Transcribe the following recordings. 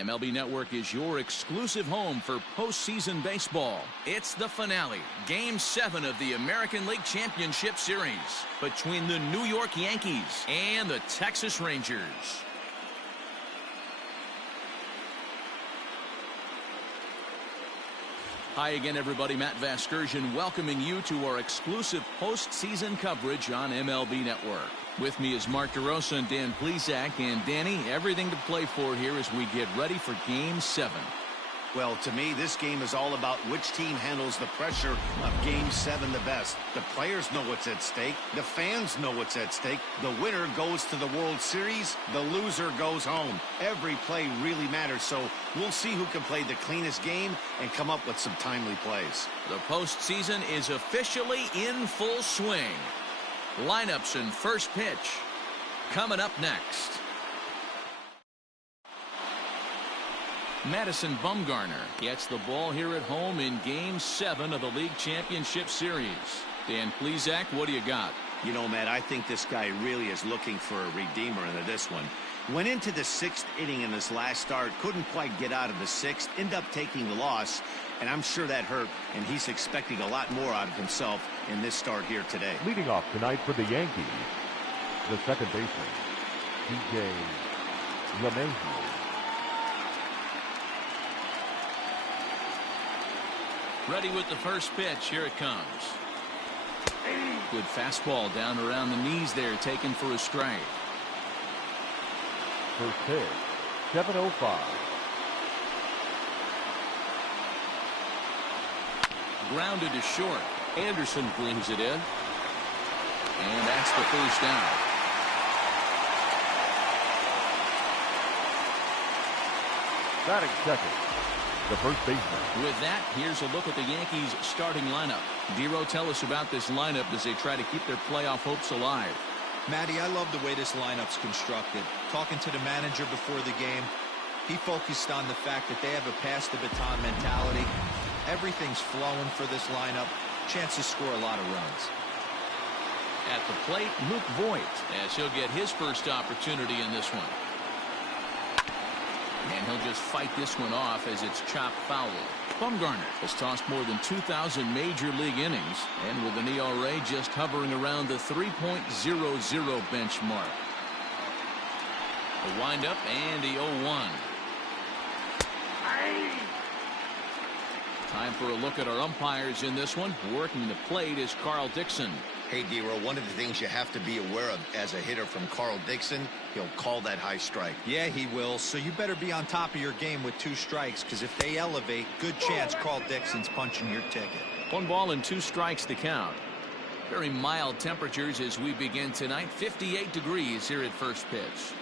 MLB Network is your exclusive home for postseason baseball. It's the finale, Game 7 of the American League Championship Series between the New York Yankees and the Texas Rangers. Hi again, everybody. Matt Vasgersian welcoming you to our exclusive postseason coverage on MLB Network. With me is Mark DeRosa and Dan Plesac. And Danny, everything to play for here as we get ready for Game 7. Well, to me, this game is all about which team handles the pressure of Game 7 the best. The players know what's at stake. The fans know what's at stake. The winner goes to the World Series. The loser goes home. Every play really matters, so we'll see who can play the cleanest game and come up with some timely plays. The postseason is officially in full swing. Lineups and first pitch coming up next. Madison Bumgarner gets the ball here at home in Game 7 of the League Championship Series. Dan Plesac, what do you got? You know, Matt, I think this guy really is looking for a redeemer into this one. Went into the 6th inning in this last start, couldn't quite get out of the 6th, ended up taking the loss, and I'm sure that hurt, and he's expecting a lot more out of himself in this start here today. Leading off tonight for the Yankees, the second baseman, DJ LeMahieu. Ready with the first pitch. Here it comes. Good fastball down around the knees there, taken for a strike. First pitch, 7:05. Grounded to short. Anderson brings it in. And that's the first down. Batting second, the first baseman. With that, here's a look at the Yankees' starting lineup. Dero, tell us about this lineup as they try to keep their playoff hopes alive. Matty, I love the way this lineup's constructed. Talking to the manager before the game, he focused on the fact that they have a pass-the-baton mentality. Everything's flowing for this lineup. Chance to score a lot of runs. At the plate, Luke Voigt, as he'll get his first opportunity in this one. And he'll just fight this one off as it's chopped foul. Bumgarner has tossed more than 2,000 major league innings, and with an ERA just hovering around the 3.00 benchmark. The windup and the 0-1. Time for a look at our umpires in this one. Working the plate is Carl Dixon. Hey, Dero, one of the things you have to be aware of as a hitter from Carl Dixon, he'll call that high strike. Yeah, he will. So you better be on top of your game with 2 strikes, because if they elevate, good chance Carl Dixon's punching your ticket. 1 ball and 2 strikes to count. Very mild temperatures as we begin tonight. 58 degrees here at first pitch.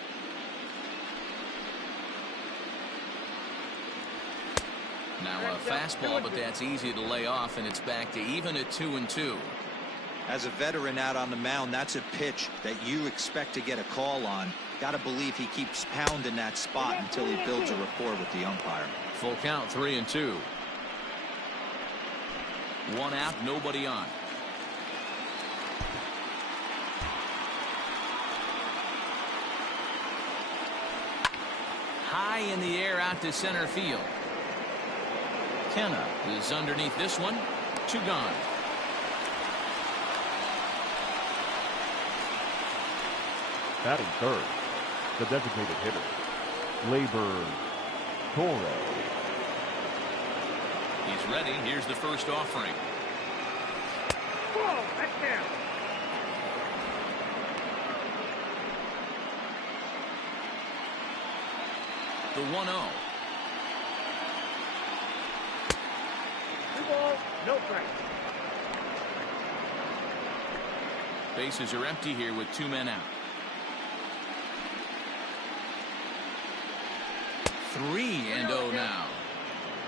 Now a fastball, but that's easy to lay off, and it's back to even at 2-2. As a veteran out on the mound, that's a pitch that you expect to get a call on. Got to believe he keeps pounding that spot until he builds a rapport with the umpire. Full count, 3-2. 1 out, nobody on. High in the air out to center field. Kenna is underneath this one. 2 gone. Batting third, the designated hitter, Gleyber Torres. He's ready. Here's the first offering. Whoa, that's down. The 1-0. 2 balls, no strikes. Bases are empty here with 2 men out. 3-0 now.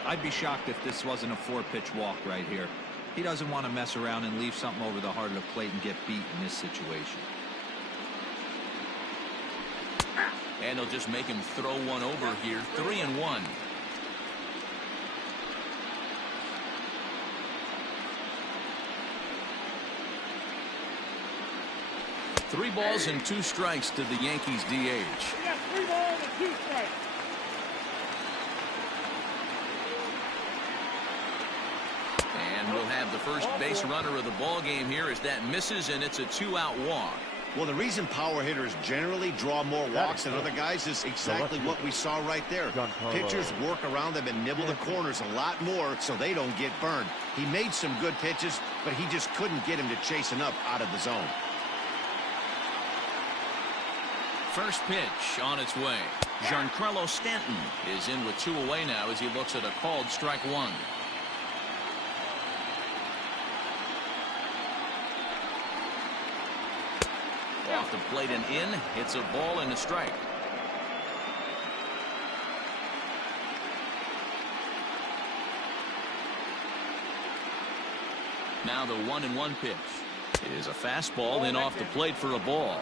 I'd be shocked if this wasn't a 4-pitch walk right here. He doesn't want to mess around and leave something over the heart of the plate and get beat in this situation. And they'll just make him throw one over here. 3-1. 3 balls and 2 strikes to the Yankees DH. You got 3 balls and 2 strikes. We'll have the first base runner of the ball game here as that misses, and it's a 2-out walk. Well, the reason power hitters generally draw more walks than other guys is exactly what we saw right there. Pitchers work around them and nibble the corners a lot more so they don't get burned. He made some good pitches, but he just couldn't get him to chase enough out of the zone. First pitch on its way. Giancarlo Stanton is in with 2 away now as he looks at a called strike 1. Off the plate and in. It's a ball and a strike. Now the 1-1 pitch. It is a fastball in off the plate for a ball.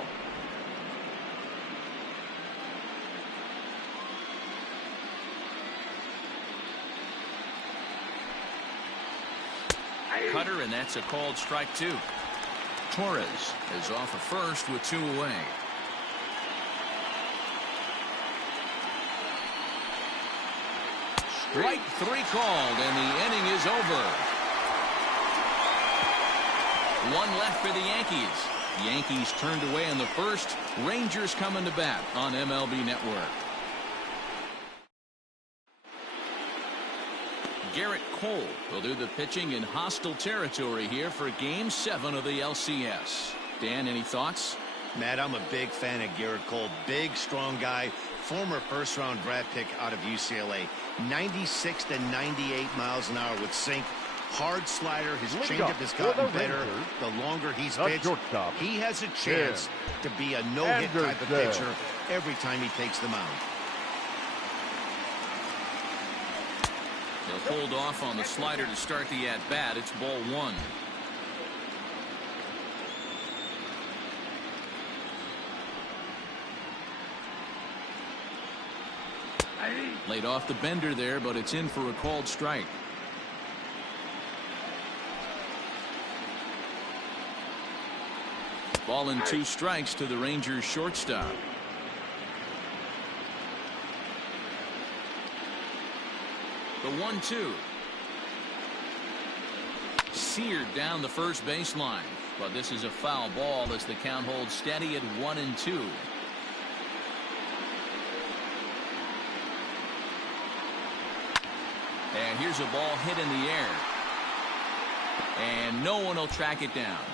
Cutter, and that's a called strike 2. Torres is off of first with 2 away. Strike 3 called, and the inning is over. 1 left for the Yankees. Yankees turned away in the first. Rangers coming to bat on MLB Network. Garrett Cole will do the pitching in hostile territory here for Game 7 of the LCS. Dan, any thoughts? Matt, I'm a big fan of Garrett Cole. Big, strong guy. Former first-round draft pick out of UCLA. 96 to 98 miles an hour with sink. Hard slider. His changeup has gotten better the longer he's pitched. He has a chance to be a no-hit type of pitcher every time he takes the mound. He'll hold off on the slider to start the at-bat. It's ball 1. Laid off the bender there, but it's in for a called strike. Ball and 2 strikes to the Rangers shortstop. The 1-2. Seared down the first baseline, but this is a foul ball as the count holds steady at 1-2. And here's a ball hit in the air, and no one will track it down.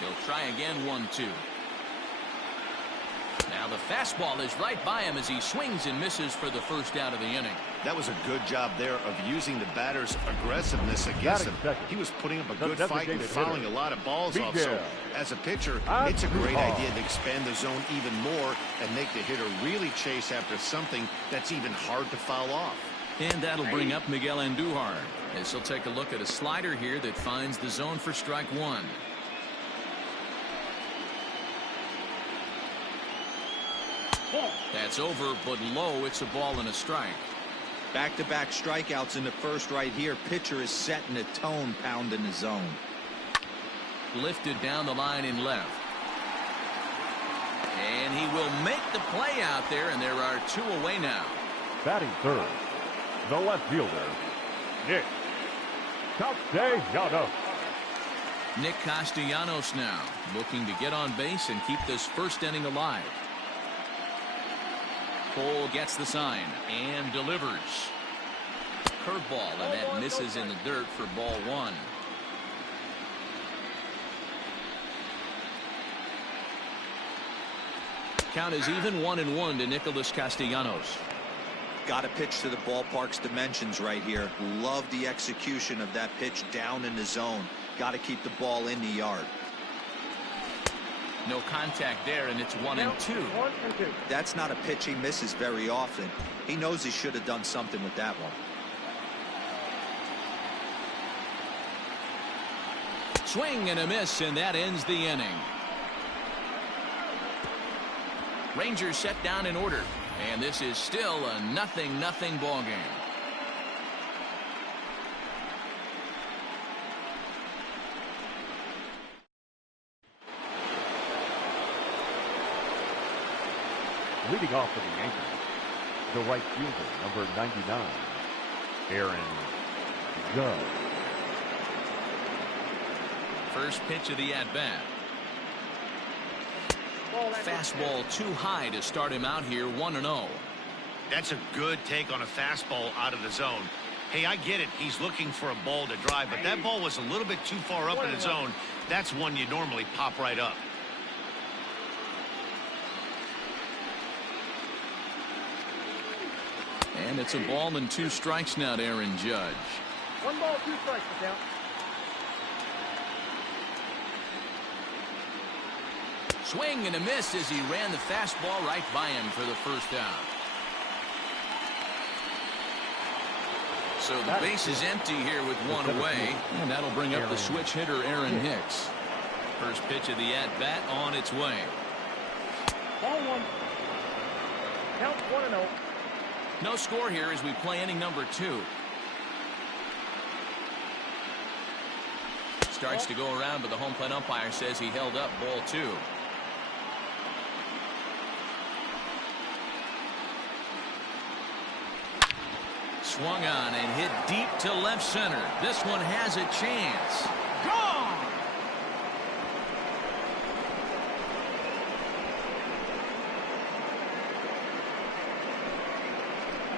He'll try again. 1-2. Now the fastball is right by him as he swings and misses for the first out of the inning. That was a good job there of using the batter's aggressiveness against him. He was putting up a good fight and fouling a lot of balls off. So as a pitcher, it's a great idea to expand the zone even more and make the hitter really chase after something that's even hard to foul off. And that'll bring up Miguel Andujar as he'll take a look at a slider here that finds the zone for strike 1. That's over, but low. It's a ball and a strike. Back-to-back strikeouts in the first right here. Pitcher is setting the tone, pounding the zone. Lifted down the line in left. And he will make the play out there, and there are 2 away now. Batting third, the left fielder, Nick Castellanos. Nick Castellanos now looking to get on base and keep this first inning alive. Cole gets the sign and delivers. Curveball, and that misses in the dirt for ball 1. Count is even 1-1 to Nicholas Castellanos. Got to pitch to the ballpark's dimensions right here. Love the execution of that pitch down in the zone. Got to keep the ball in the yard. No contact there, and it's 1-2. That's not a pitch he misses very often. He knows he should have done something with that one. Swing and a miss, and that ends the inning. Rangers set down in order, and this is still a 0-0 ball game. Leading off for the Yankees, the right fielder, number 99, Aaron Judge. First pitch of the at-bat. Fastball too high to start him out here, 1-0. That's a good take on a fastball out of the zone. Hey, I get it. He's looking for a ball to drive, but that ball was a little bit too far up in the zone. That's one you normally pop right up. And it's a ball and 2 strikes now to Aaron Judge. 1 ball, 2 strikes, the count. Swing and a miss as he ran the fastball right by him for the first out. So the base is empty here with 1 away, and that'll bring up the switch hitter Aaron Hicks. First pitch of the at-bat on its way. Ball 1. Count 1-0. No score here as we play inning number 2. Starts to go around, but the home plate umpire says he held up ball 2. Swung on and hit deep to left center. This one has a chance. Gone!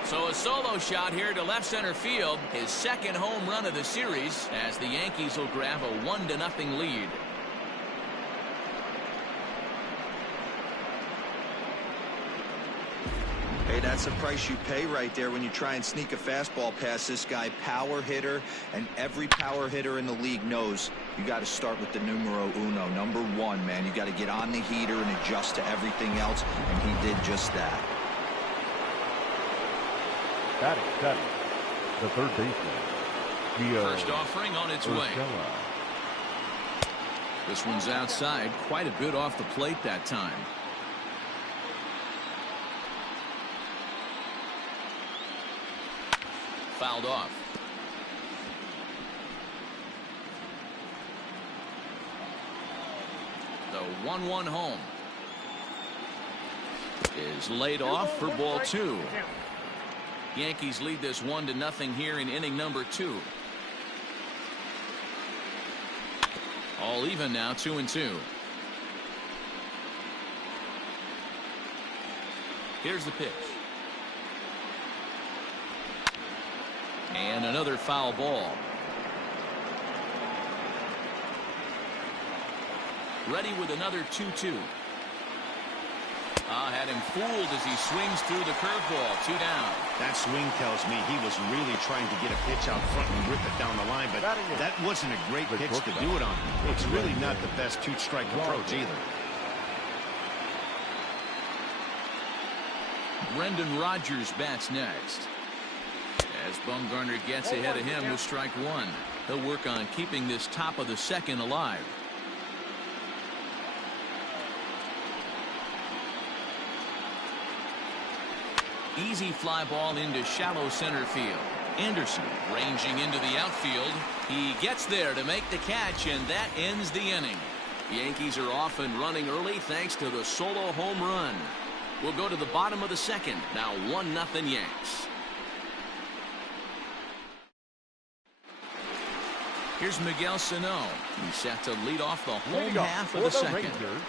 So a solo shot here to left center field. His second home run of the series as the Yankees will grab a 1-0 lead. Hey, that's the price you pay right there when you try and sneak a fastball past this guy. Power hitter, and every power hitter in the league knows you got to start with the numero uno, number 1, man. You got to get on the heater and adjust to everything else, and he did just that. Batting steady, the third baseman. First offering on its way. This one's outside, quite a bit off the plate that time. Fouled off. The 1-1 home is laid off for ball 2. Yankees lead this 1-0 here in inning number 2. All even now, 2-2. Here's the pitch. And another foul ball. Ready with another 2-2. Had him fooled as he swings through the curveball. 2 down. That swing tells me he was really trying to get a pitch out front and rip it down the line, but that wasn't a great pitch to do it on. It's really not the best 2-strike approach either. Brendan Rodgers bats next. As Bumgarner gets ahead of him with strike 1. He'll work on keeping this top of the second alive. Easy fly ball into shallow center field. Anderson ranging into the outfield. He gets there to make the catch, and that ends the inning. Yankees are off and running early thanks to the solo home run. We'll go to the bottom of the second. Now 1-0 Yanks. Here's Miguel Sano. He's set to lead off the home half of the second. Rangers,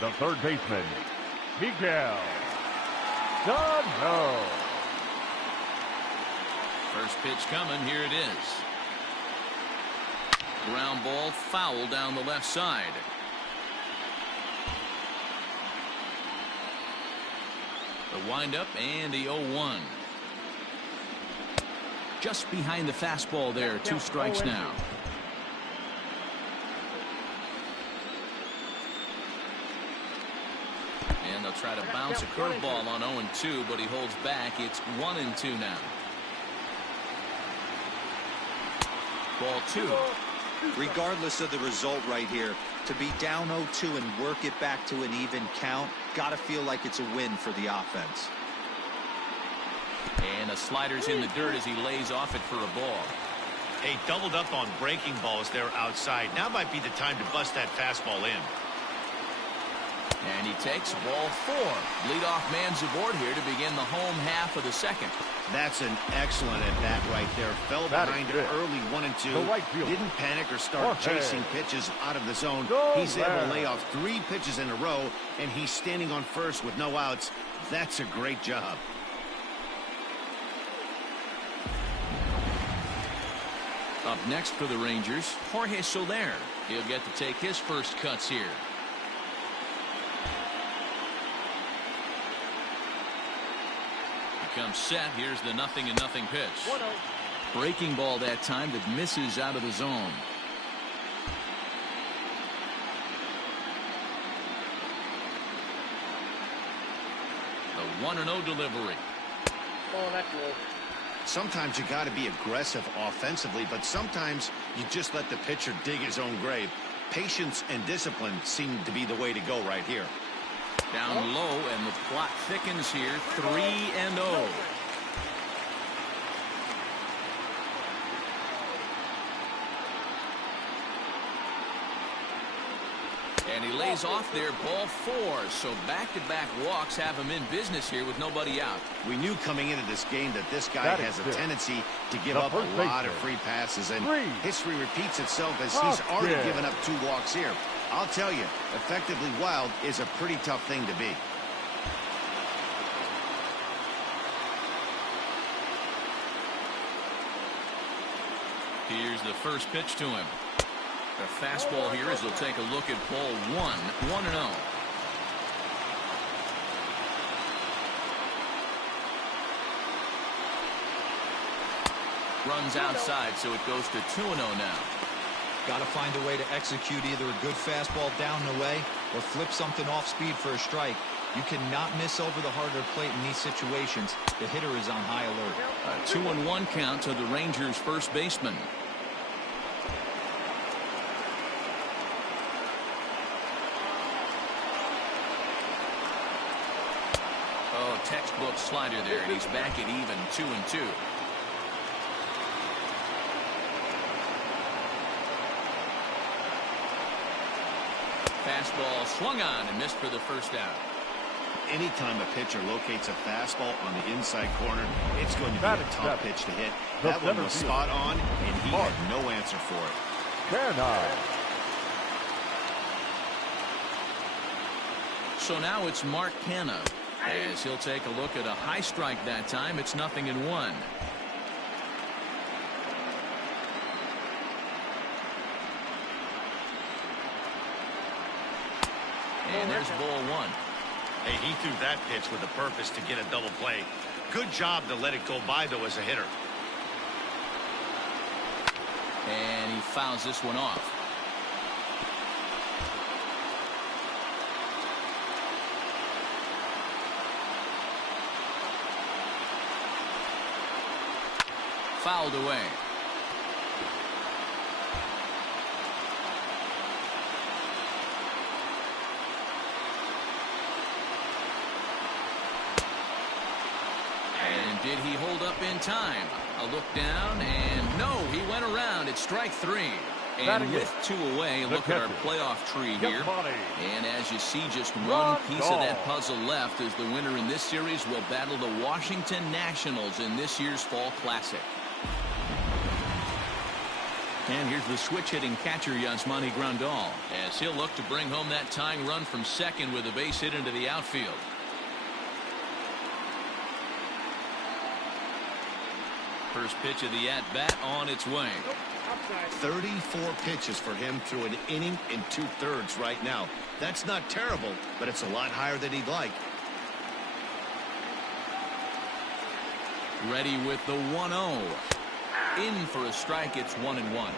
the third baseman, Miguel Sano. First pitch coming. Here it is. Ground ball foul down the left side. The windup and the 0-1. Just behind the fastball there. 2 strikes now. And they'll try to bounce a curveball on 0-2, but he holds back. It's 1-2 now. Ball 2. Regardless of the result right here, to be down 0-2 and work it back to an even count, gotta feel like it's a win for the offense. And the slider's in the dirt as he lays off it for a ball. Hey, doubled up on breaking balls there outside. Now might be the time to bust that fastball in. And he takes ball 4. Leadoff man's aboard here to begin the home half of the second. That's an excellent at-bat right there. Fell behind early 1-2. Didn't panic or start chasing pitches out of the zone. He's able to lay off 3 pitches in a row, and he's standing on first with no outs. That's a great job. Up next for the Rangers, Jorge Soler. He'll get to take his first cuts here. Comes set. Here's the 0-0 pitch. 1-0. Breaking ball that time that misses out of the zone. The 1-0 delivery. Oh, that's low. Sometimes you got to be aggressive offensively, but sometimes you just let the pitcher dig his own grave. Patience and discipline seem to be the way to go right here. Down low, and the plot thickens here. 3-0. And he lays off there, ball 4. So back-to-back walks have him in business here with nobody out. We knew coming into this game that this guy has a tendency to give up a lot of free passes, and history repeats itself as he's already given up 2 walks here. I'll tell you, effectively wild is a pretty tough thing to be. Here's the first pitch to him. The fastball here as he'll take a look at ball 1. 1-0. Runs outside, so it goes to 2-0 now. Got to find a way to execute either a good fastball down and away or flip something off speed for a strike. You cannot miss over the harder plate in these situations. The hitter is on high alert. A 2-1 count to the Rangers' first baseman. Oh, textbook slider there, and he's back at even 2-2. Fastball swung on and missed for the first out. Anytime a pitcher locates a fastball on the inside corner, it's going to be a tough pitch to hit. That one was spot on, and he had no answer for it. So now it's Mark Canha, as he'll take a look at a high strike that time. It's 0-1. And there's ball 1. Hey, he threw that pitch with a purpose to get a double play. Good job to let it go by, though, as a hitter. And he fouls this one off. Fouled away. And did he hold up in time? A look down, and no, he went around. It's strike 3. And with 2 away, look at our playoff tree here. And as you see, just one piece of that puzzle left, as the winner in this series will battle the Washington Nationals in this year's Fall Classic. And here's the switch-hitting catcher, Yasmani Grandal, as he'll look to bring home that tying run from second with a base hit into the outfield. First pitch of the at-bat on its way. 34 pitches for him through an inning and 2/3 right now. That's not terrible, but it's a lot higher than he'd like. Ready with the 1-0. In for a strike. It's 1-1.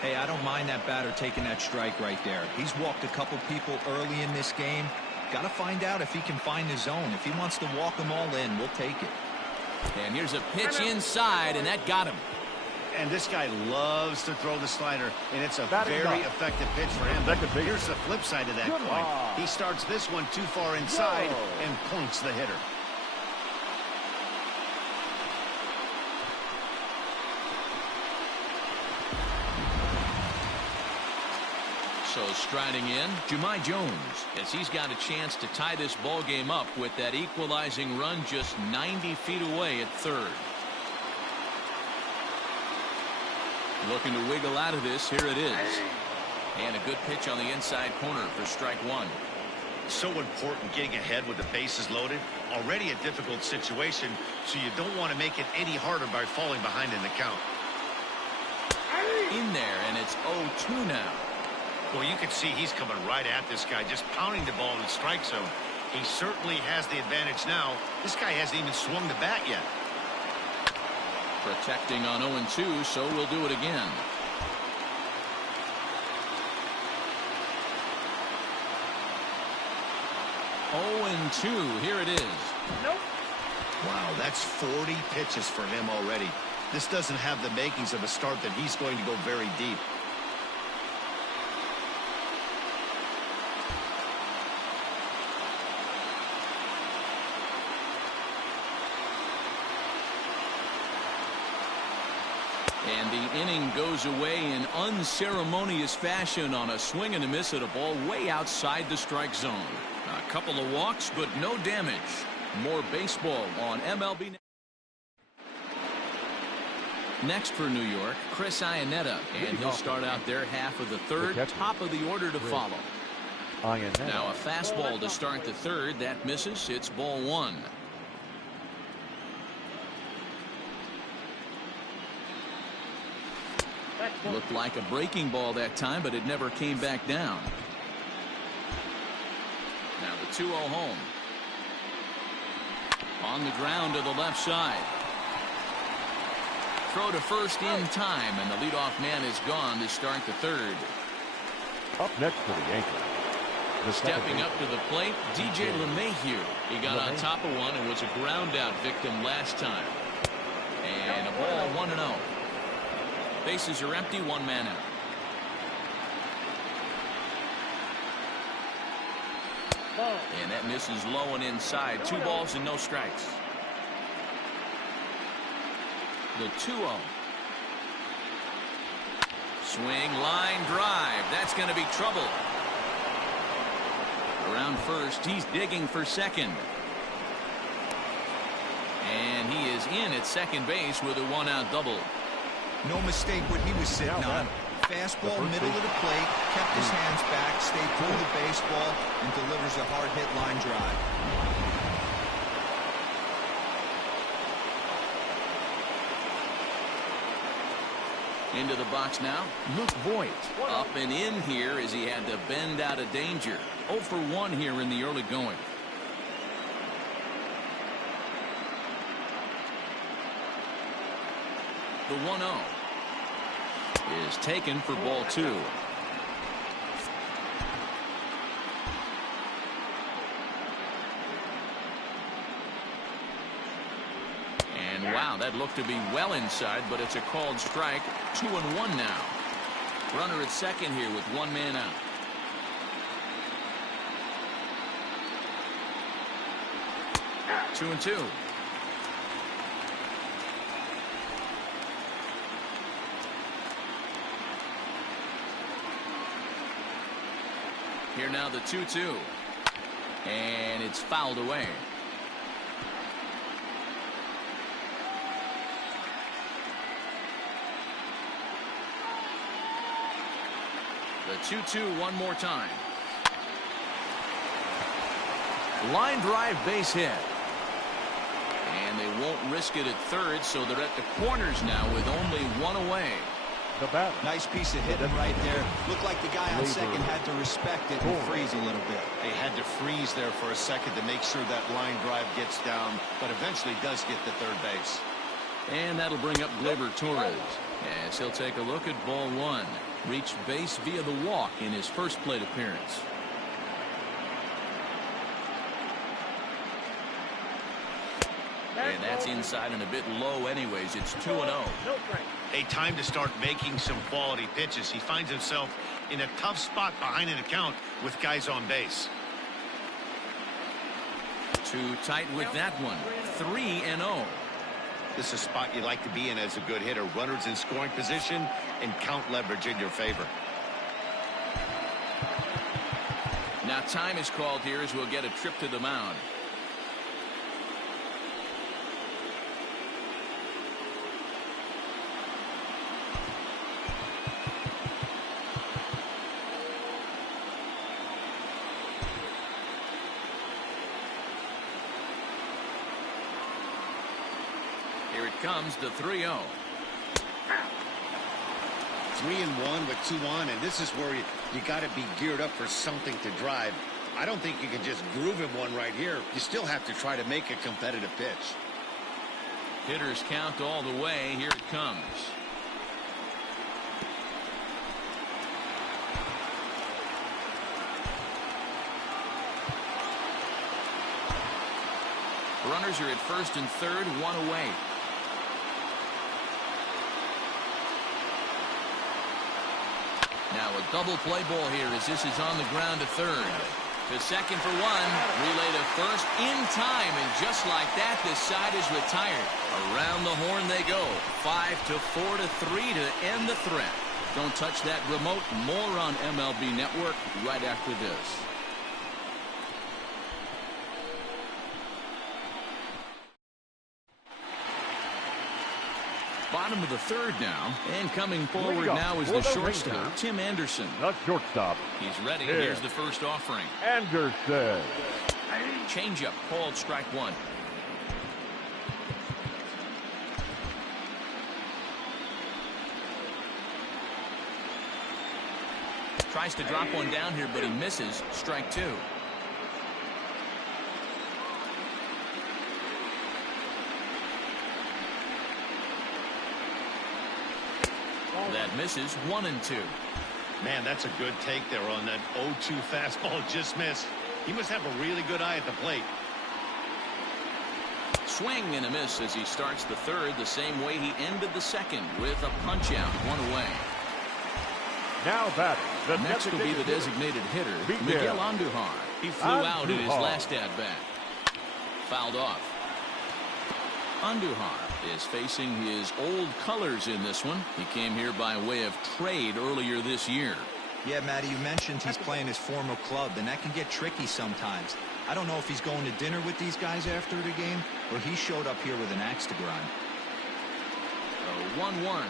Hey, I don't mind that batter taking that strike right there. He's walked a couple people early in this game. Got to find out if he can find his zone. If he wants to walk them all in, we'll take it. And here's a pitch inside, and that got him. And this guy loves to throw the slider, and it's a very effective pitch for him. But here's the flip side of that coin. He starts this one too far inside and points the hitter. So striding in, Jahmai Jones, as he's got a chance to tie this ball game up with that equalizing run just 90 feet away at third. Looking to wiggle out of this. Here it is. And a good pitch on the inside corner for strike one. So important getting ahead with the bases loaded. Already a difficult situation, so you don't want to make it any harder by falling behind in the count. In there, and it's 0-2 now. Well, you can see he's coming right at this guy, just pounding the ball in the strike zone. He certainly has the advantage now. This guy hasn't even swung the bat yet. Protecting on 0-2, so we'll do it again. Oh, 2. Here it is. Nope. Wow, that's 40 pitches for him already. This doesn't have the makings of a start that he's going to go very deep. And the inning goes away in unceremonious fashion on a swing and a miss at a ball way outside the strike zone. A couple of walks, but no damage. More baseball on MLB. Next for New York, Chris Iannetta, and he'll start out their half of the third, top of the order to follow. Now a fastball to start the third. That misses. It's ball one. Looked like a breaking ball that time, but it never came back down. Now the 2-0 home. On the ground to the left side. Throw to first in time, and the leadoff man is gone to start the third. Up next for the Yankees. Stepping up to the plate, DJ LeMahieu. He got on top of one and was a ground out victim last time. And a ball 1-0. Bases are empty, one man out. And that misses low and inside. 2 balls and no strikes. The 2-0. Swing, line, drive. That's going to be trouble. Around first, he's digging for second. And he is in at second base with a 1-out double. No mistake what he was sitting on. Fastball, middle of the plate, kept his hands back, stayed through the baseball, and delivers a hard hit line drive. Into the box now, Luke Voigt. Up and in here as he had to bend out of danger. 0 for 1 here in the early going. The 1-0 is taken for ball 2. And wow, that looked to be well inside, but it's a called strike. 2-1 now. Runner at second here with one man out. Two and two. Here now the 2-2. And it's fouled away. The 2-2 one more time. Line drive base hit. And they won't risk it at third, so they're at the corners now with only one away. The batter. Nice piece of hitting right there. Looked like the guy on second had to respect it and freeze a little bit. They had to freeze there for a second to make sure that line drive gets down, but eventually does get to third base. And that'll bring up Gleyber Torres as he'll take a look at ball one. Reached base via the walk in his first plate appearance. And that's inside and a bit low anyways. It's 2-0. A time to start making some quality pitches. He finds himself in a tough spot behind an account with guys on base. Too tight with that one. 3-0. This is a spot you like to be in as a good hitter. Runners in scoring position and count leverage in your favor. Now time is called here as we'll get a trip to the mound. Here it comes, the 3-0. 3-1 with 2 on, and this is where you got to be geared up for something to drive. I don't think you can just groove him one right here. You still have to try to make a competitive pitch. Hitters count all the way. Here it comes. Runners are at first and third, 1 away. Now a double play ball here as this is on the ground to third. To second for 1. Relay to first in time, and just like that, this side is retired. Around the horn they go. 5-4 to 3 to end the threat. Don't touch that remote. More on MLB Network right after this. Bottom of the third now, and coming forward now is the shortstop, Tim Anderson. The shortstop. He's ready. Here's the first offering. Anderson. Changeup called strike 1. Tries to drop one down here, but he misses. Strike 2. That misses. 1-2. Man, that's a good take there on that 0-2 fastball. Just missed. He must have a really good eye at the plate. Swing and a miss as he starts the third the same way he ended the second with a punch out. 1 away. Now batting. The next will be the designated hitter, Miguel Andujar. He flew out in his last at bat. Fouled off. Andujar is facing his old colors in this one. He came here by way of trade earlier this year. Yeah, Matty, you mentioned he's playing his former club, and that can get tricky sometimes. I don't know if he's going to dinner with these guys after the game, or he showed up here with an axe to grind. 1-1.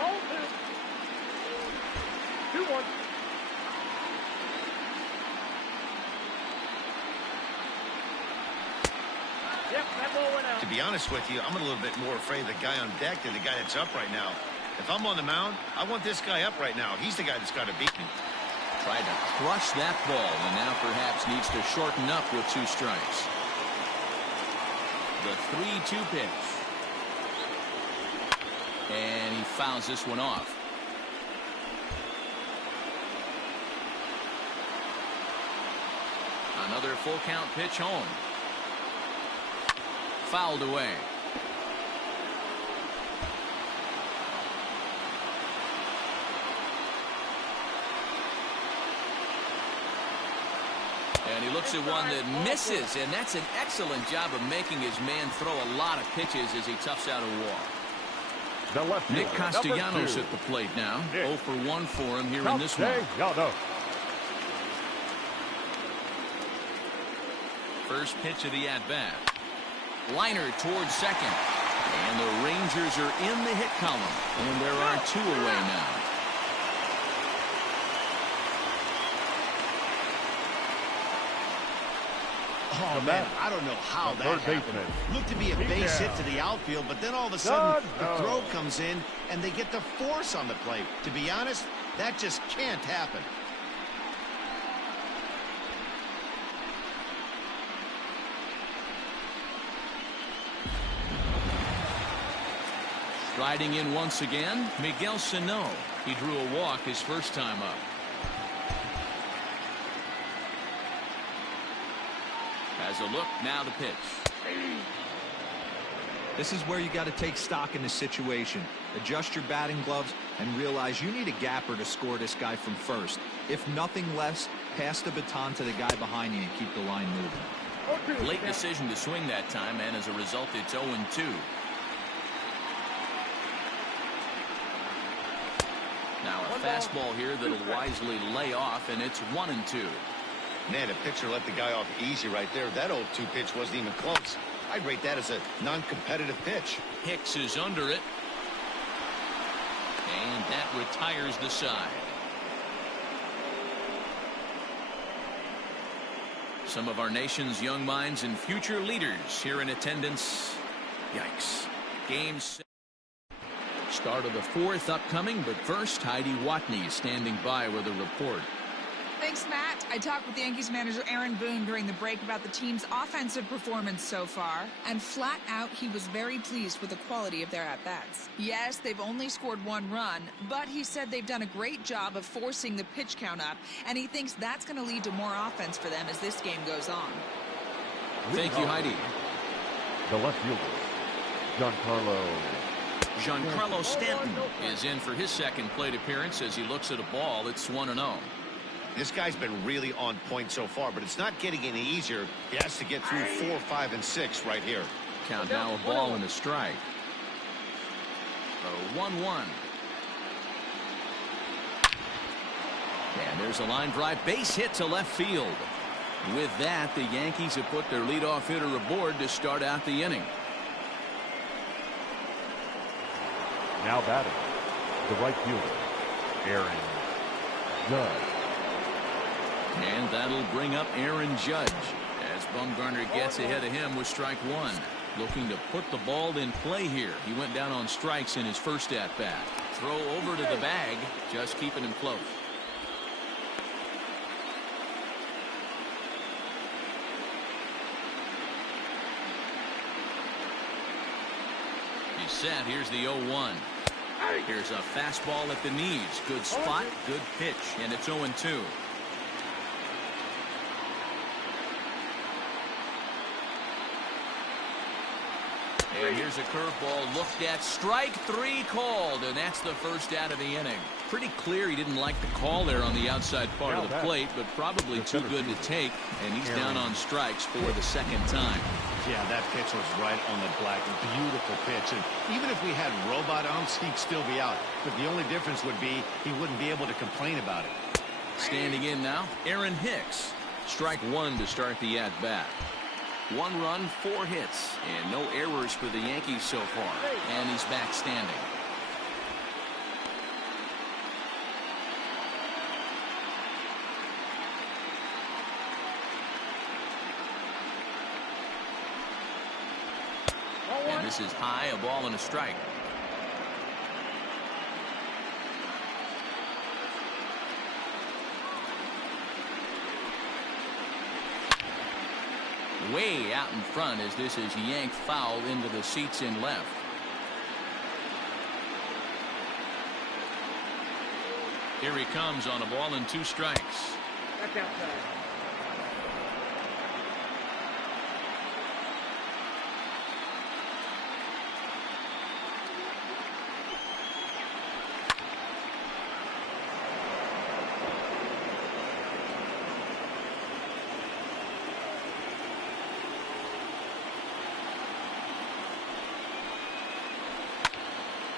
Oh, 2-1. To be honest with you, I'm a little bit more afraid of the guy on deck than the guy that's up right now. If I'm on the mound, I want this guy up right now. He's the guy that's got to beat me. Tried to crush that ball, and now perhaps needs to shorten up with 2 strikes. The 3-2 pitch. And he fouls this one off. Another full count pitch home. Fouled away. And he looks at one that misses, and that's an excellent job of making his man throw a lot of pitches as he toughs out a walk. Nick Castellanos at the plate now. 0 for 1 for him here in this one. First pitch of the at-bat. Liner towards second. And the Rangers are in the hit column. And there are 2 away now. Oh, man, I don't know how that happened. Looked to be a base hit to the outfield, but then all of a sudden the throw comes in and they get the force on the plate. To be honest, that just can't happen. Striding in once again, Miguel Sano. He drew a walk his first time up. Has a look, now the pitch. This is where you got to take stock in the situation. Adjust your batting gloves and realize you need a gapper to score this guy from first. If nothing less, pass the baton to the guy behind you and keep the line moving. Late decision to swing that time, and as a result, it's 0-2. Now a fastball here that'll wisely lay off, and it's 1-2. Man, a pitcher let the guy off easy right there. That 0-2 pitch wasn't even close. I'd rate that as a non-competitive pitch. Hicks is under it. And that retires the side. Some of our nation's young minds and future leaders here in attendance. Yikes. Game 6. Start of the 4th upcoming, but first, Heidi Watney is standing by with a report. Thanks, Matt. I talked with Yankees manager Aaron Boone during the break about the team's offensive performance so far, and flat out, he was very pleased with the quality of their at-bats. Yes, they've only scored 1 run, but he said they've done a great job of forcing the pitch count up, and he thinks that's going to lead to more offense for them as this game goes on. Thank you, Heidi. The left fielder, Giancarlo Stanton is in for his second plate appearance as he looks at a ball. It's 1-0. This guy's been really on point so far, but it's not getting any easier. He has to get through 4, 5, and 6 right here. Count now, a ball and a strike. 1-1. And there's a line drive base hit to left field. With that, the Yankees have put their leadoff hitter aboard to start out the inning. now batting, the right fielder, Aaron Judge. And that'll bring up Aaron Judge as Bumgarner gets ahead of him with strike 1. Looking to put the ball in play here. He went down on strikes in his first at-bat. Throw over to the bag, just keeping him close. He's set. Here's the 0-1. Here's a fastball at the knees. Good spot, good pitch, and it's 0-2. And here's a curveball looked at. Strike 3 called, and that's the first out of the inning. Pretty clear he didn't like the call there on the outside part of the plate, but probably too good to take, and he's down on strikes for the second time. Yeah, that pitch was right on the black. Beautiful pitch. And even if we had robot umps, he'd still be out. But the only difference would be he wouldn't be able to complain about it. Standing in now, Aaron Hicks. Strike 1 to start the at-bat. 1 run, 4 hits, and no errors for the Yankees so far. And he's back standing. And this is high, a ball and a strike. Way out in front as this is yanked foul into the seats in left. Here he comes on a ball and 2 strikes. Back outside.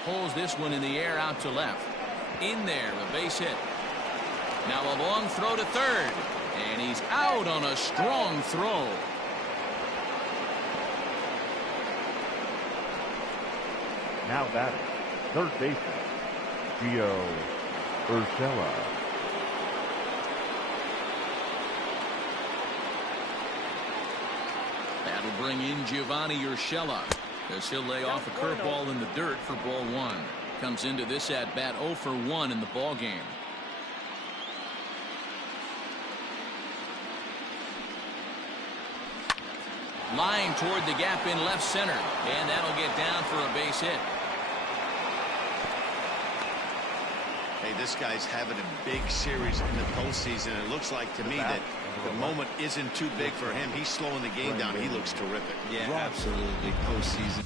Pulls this one in the air out to left. In there, a base hit. Now a long throw to third. And he's out on a strong throw. Now batting, third baseman, Gio Urshela. That'll bring in Giovanni Urshela, as he'll lay off a curveball in the dirt for ball 1. Comes into this at bat 0 for 1 in the ball game. Line toward the gap in left center, and that'll get down for a base hit. Hey, this guy's having a big series in the postseason. It looks like to me that the moment isn't too big for him. He's slowing the game down. He looks terrific. Yeah, absolutely. Postseason.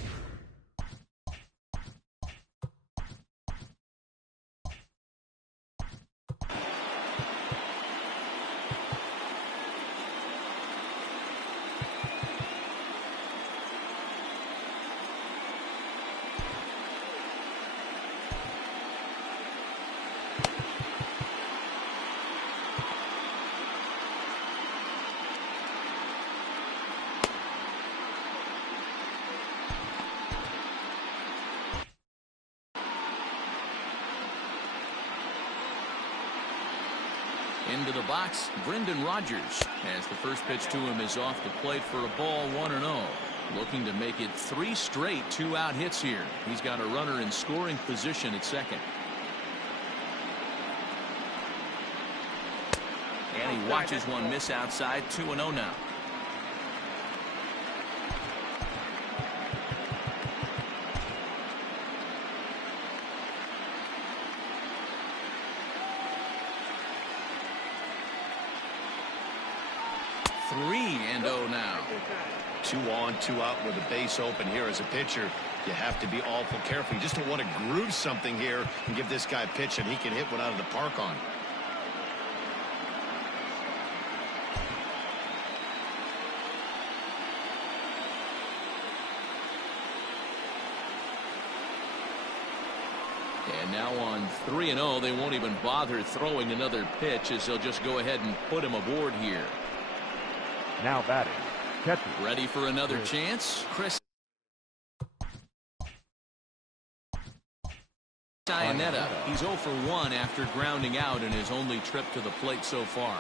Into the box, Brendan Rodgers, as the first pitch to him is off the plate for a ball, 1-0. Looking to make it 3 straight 2-out hits here. He's got a runner in scoring position at second. And he watches one miss outside. 2-0 now. Three and 0 now. 2 on, 2 out with a base open here as a pitcher. You have to be awful careful. You just don't want to groove something here and give this guy a pitch and he can hit one out of the park on. And now on 3-0, they won't even bother throwing another pitch as they'll just go ahead and put him aboard here. Now batting, catcher. Ready for another chance? Chris Iannetta. He's 0 for 1 after grounding out in his only trip to the plate so far.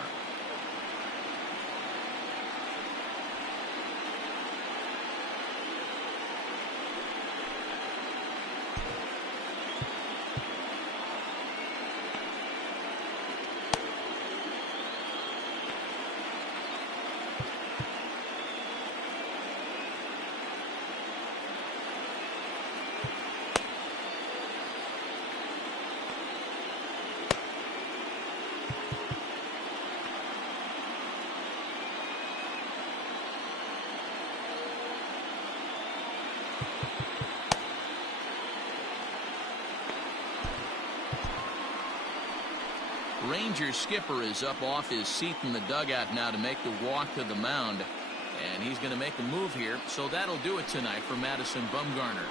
Ranger skipper is up off his seat in the dugout now to make the walk to the mound, and he's going to make a move here, so that'll do it tonight for Madison Bumgarner.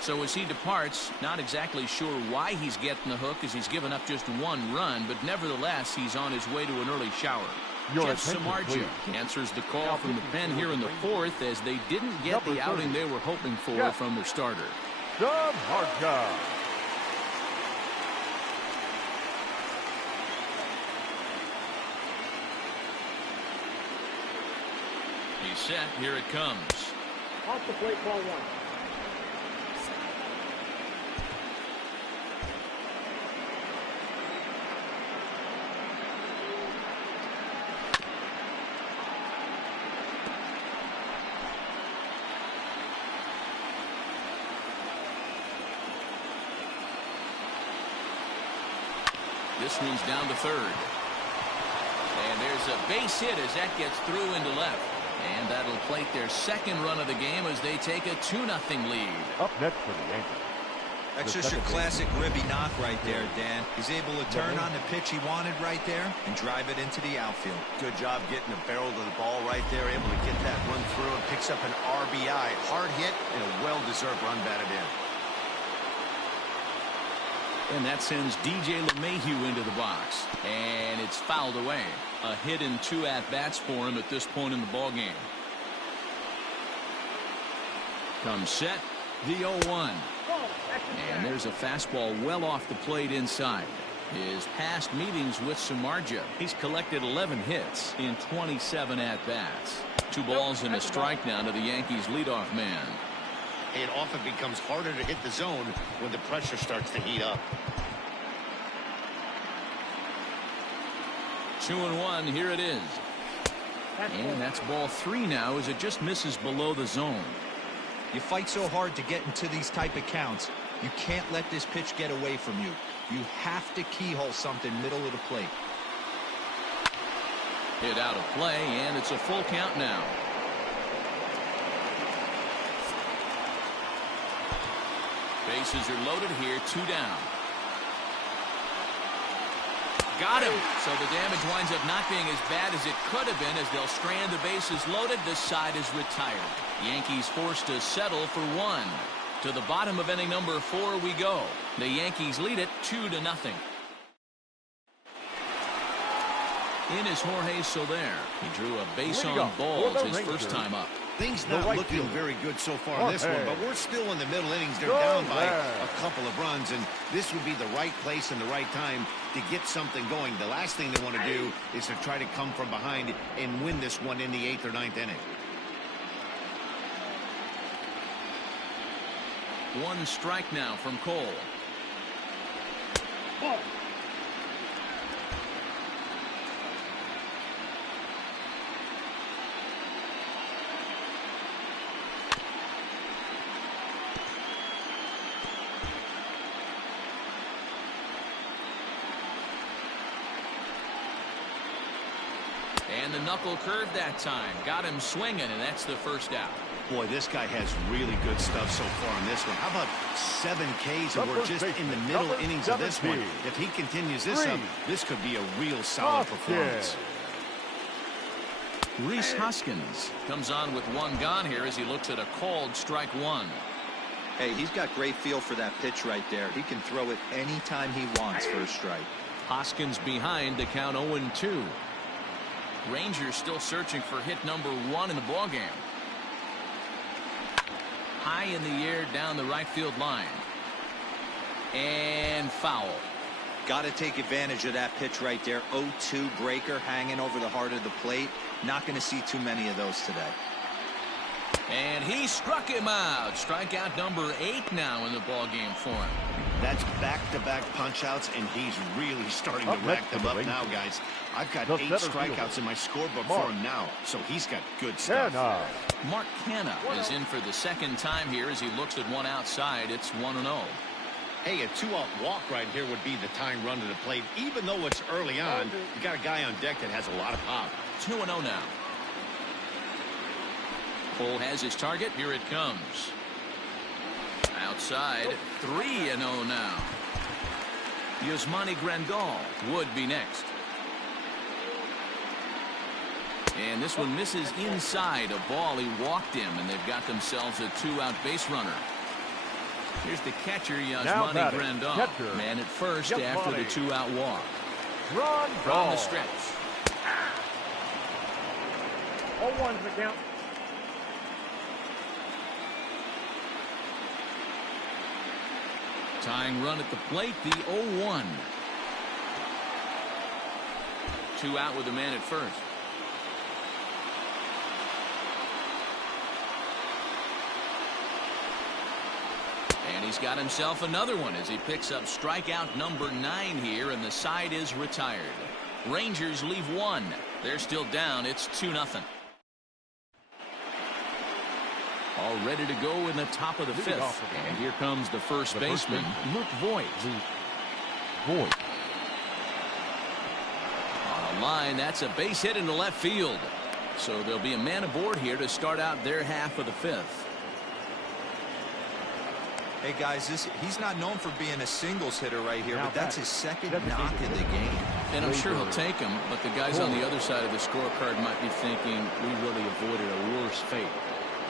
So as he departs, not exactly sure why he's getting the hook as he's given up just 1 run, but nevertheless he's on his way to an early shower. Jeff Samardzija answers the call from the pen here in the 4th as they didn't get the outing they were hoping for from their starter. Samardzija. He's set. Here it comes. Off the plate, ball 1. This one's down to third. And there's a base hit as that gets through into left. And that'll plate their second run of the game as they take a 2-0 lead. Up next for the Yankees. That's just your classic ribby knock right there, Dan. He's able to turn on the pitch he wanted right there and drive it into the outfield. Good job getting the barrel to the ball right there, able to get that run through and picks up an RBI. Hard hit and a well-deserved run batted in. And that sends DJ LeMahieu into the box. And it's fouled away. A hit and 2 at-bats for him at this point in the ballgame. Comes set, the 0-1. And there's a fastball well off the plate inside. His past meetings with Samardzija, he's collected 11 hits in 27 at-bats. 2 balls and a strike now to the Yankees leadoff man. It often becomes harder to hit the zone when the pressure starts to heat up. 2-1, here it is. And that's ball 3 now as it just misses below the zone. You fight so hard to get into these type of counts. You can't let this pitch get away from you. You have to keyhole something middle of the plate. Hit out of play, and it's a full count now. Bases are loaded here, 2 down. Got him. So the damage winds up not being as bad as it could have been as they'll strand the bases loaded. This side is retired. Yankees forced to settle for 1. To the bottom of inning number 4 we go. The Yankees lead it 2-0. In is Jorge Soler. He drew a base on balls his first time up. Things The not right looking fielder. very good so far in this one, but we're still in the middle innings. They're Go down by there. a couple of runs, and this would be the right place and the right time to get something going. The last thing they want to do is to try to come from behind and win this one in the 8th or 9th inning. One strike now from Cole. Ball. And the knuckle curve that time. Got him swinging, and that's the first out. Boy, this guy has really good stuff so far in this one. How about 7 Ks, and we're just in the middle innings of this one. If he continues this up, this could be a real solid performance. Rhys Hoskins comes on with one gone here as he looks at a called strike one. Hey, he's got great feel for that pitch right there. He can throw it anytime he wants for a strike. Hoskins behind the count 0-2. Rangers still searching for hit number 1 in the ballgame. High in the air down the right field line. And foul. Got to take advantage of that pitch right there. 0-2 breaker hanging over the heart of the plate. Not going to see too many of those today. And he struck him out. Strikeout number 8 now in the ballgame for him. That's back-to-back punch-outs, and he's really starting to rack them up now, guys. I've got 8 strikeouts in my scorebook for him now, so he's got good stuff. Mark Canha is in for the second time here as he looks at one outside. It's 1-0. Hey, a 2-out walk right here would be the time run to the plate. Even though it's early on, you got a guy on deck that has a lot of pop. 2-0 now. Cole has his target. Here it comes. Outside, 3-0 now. Yasmani Grandal would be next. And this one misses inside a ball. He walked him, and they've got themselves a 2-out base runner. Here's the catcher, Yasmani Grandal. Man at first after the 2-out walk. From the stretch. 0-1's the count. Tying run at the plate, the 0-1. 2 out with the man at first. And he's got himself another one as he picks up strikeout number 9 here, and the side is retired. Rangers leave 1. They're still down. It's 2-0. All ready to go in the top of the 5th. And here comes the first baseman, Luke Voigt. On a line, that's a base hit into left field. So there'll be a man aboard here to start out their half of the 5th. Hey, guys, he's not known for being a singles hitter right here, but that's his second knock in the game. And I'm sure he'll take him, but the guys on the other side of the scorecard might be thinking we really avoided a worse fate.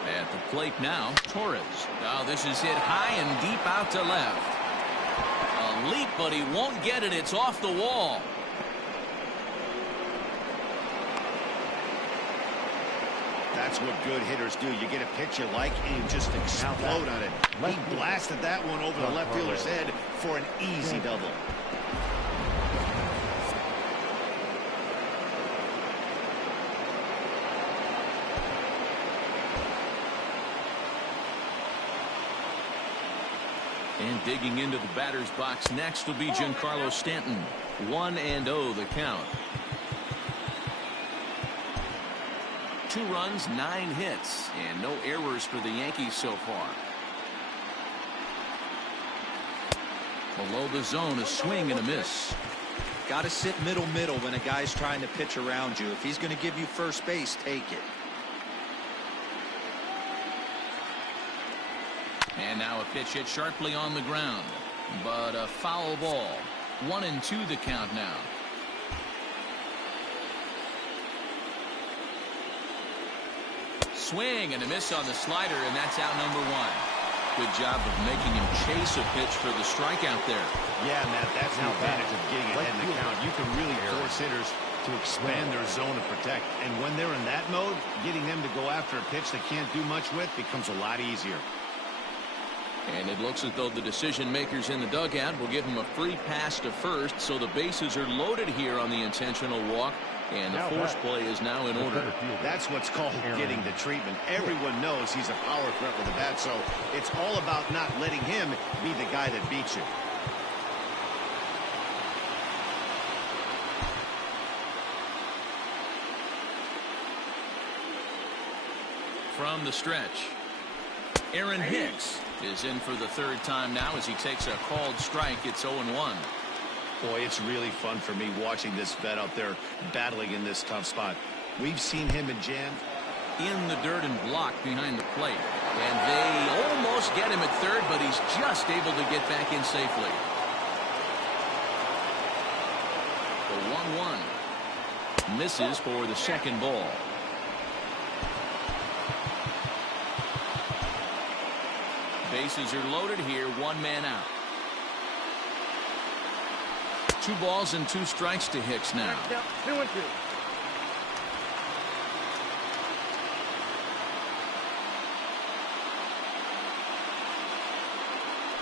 At the plate now, Torres. Oh, this is hit high and deep out to left. A leap, but he won't get it. It's off the wall. That's what good hitters do. You get a pitch you like, and you just explode on it. He blasted that one over the left fielder's head for an easy double. And digging into the batter's box next will be Giancarlo Stanton. 1-0 the count. 2 runs, 9 hits, and no errors for the Yankees so far. Below the zone, a swing and a miss. Got to sit middle when a guy's trying to pitch around you. If he's going to give you first base, take it. And now a pitch hit sharply on the ground, but a foul ball. 1-2 the count now. Swing and a miss on the slider, and that's out number 1. Good job of making him chase a pitch for the strikeout there. Yeah, Matt, that's the advantage of getting ahead in the count. You can really force hitters to expand their zone to protect. And when they're in that mode, getting them to go after a pitch they can't do much with becomes a lot easier. And it looks as though the decision makers in the dugout will give him a free pass to first, so the bases are loaded here on the intentional walk, and the force play is now in order. That's what's called getting the treatment. Everyone knows he's a power threat with a bat, so it's all about not letting him be the guy that beats you. From the stretch, Aaron Hicks is in for the third time now as he takes a called strike. It's 0-1. Boy, it's really fun for me watching this vet out there battling in this tough spot. We've seen him in jams. In the dirt and blocked behind the plate. And they almost get him at third, but he's just able to get back in safely. The 1-1. Misses for the second ball. Bases are loaded here, one man out. 2 balls and 2 strikes to Hicks now. 2-2.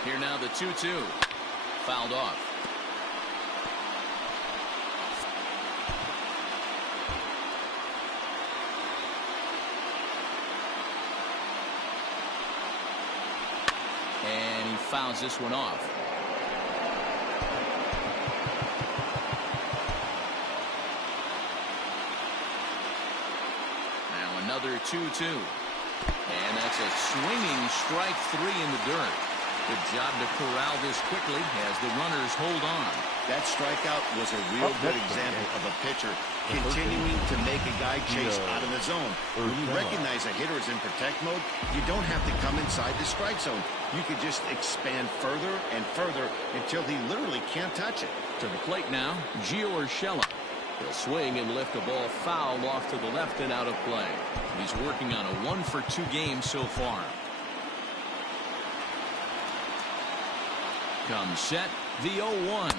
Here now the 2-2. Fouled off. And he fouls this one off. Now another 2-2. And that's a swinging strike 3 in the dirt. Good job to corral this quickly as the runners hold on. That strikeout was a real good example of a pitcher continuing to make a guy chase out of the zone. When you recognize a hitter is in protect mode, you don't have to come inside the strike zone. You can just expand further and further until he literally can't touch it. To the plate now, Gio Urshela. He'll swing and lift a ball foul off to the left and out of play. He's working on a 1-for-2 game so far. Comes set, the 0-1.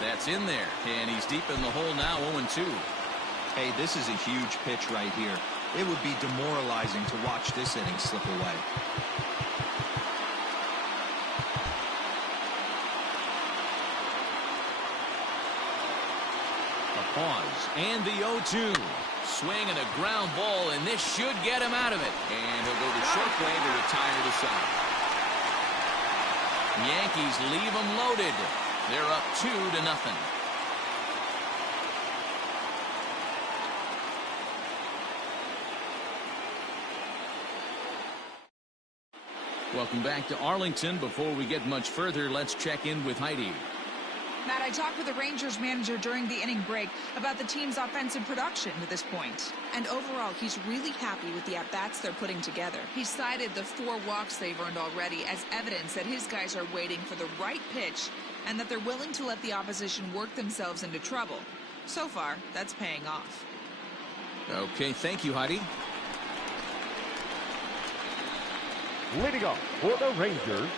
That's in there, and he's deep in the hole now, 0-2. Hey, this is a huge pitch right here. It would be demoralizing to watch this inning slip away. A pause, and the 0-2. Swing and a ground ball, and this should get him out of it. And he'll go the short way to retire the side. Yankees leave them loaded. They're up 2-0. Welcome back to Arlington. Before we get much further, let's check in with Heidi. Matt, I talked with the Rangers manager during the inning break about the team's offensive production to this point. And overall, he's really happy with the at-bats they're putting together. He cited the 4 walks they've earned already as evidence that his guys are waiting for the right pitch and that they're willing to let the opposition work themselves into trouble. So far, that's paying off. Okay, thank you, Heidi. Leading off for the Rangers,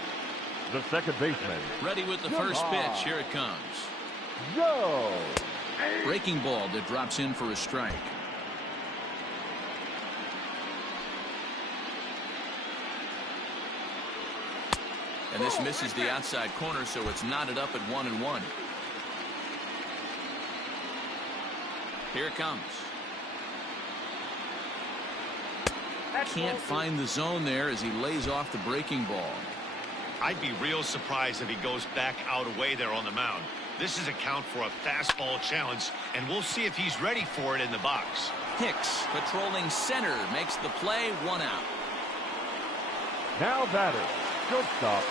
the second baseman. Ready with the first pitch. Here it comes. Go! Breaking ball that drops in for a strike. And this misses the outside corner, so it's knotted up at 1-1. Here it comes. Can't find the zone there as he lays off the breaking ball. I'd be real surprised if he goes back out away there on the mound. This is a count for a fastball challenge, and we'll see if he's ready for it in the box. Hicks, patrolling center, makes the play, 1 out. Now batter, shortstop.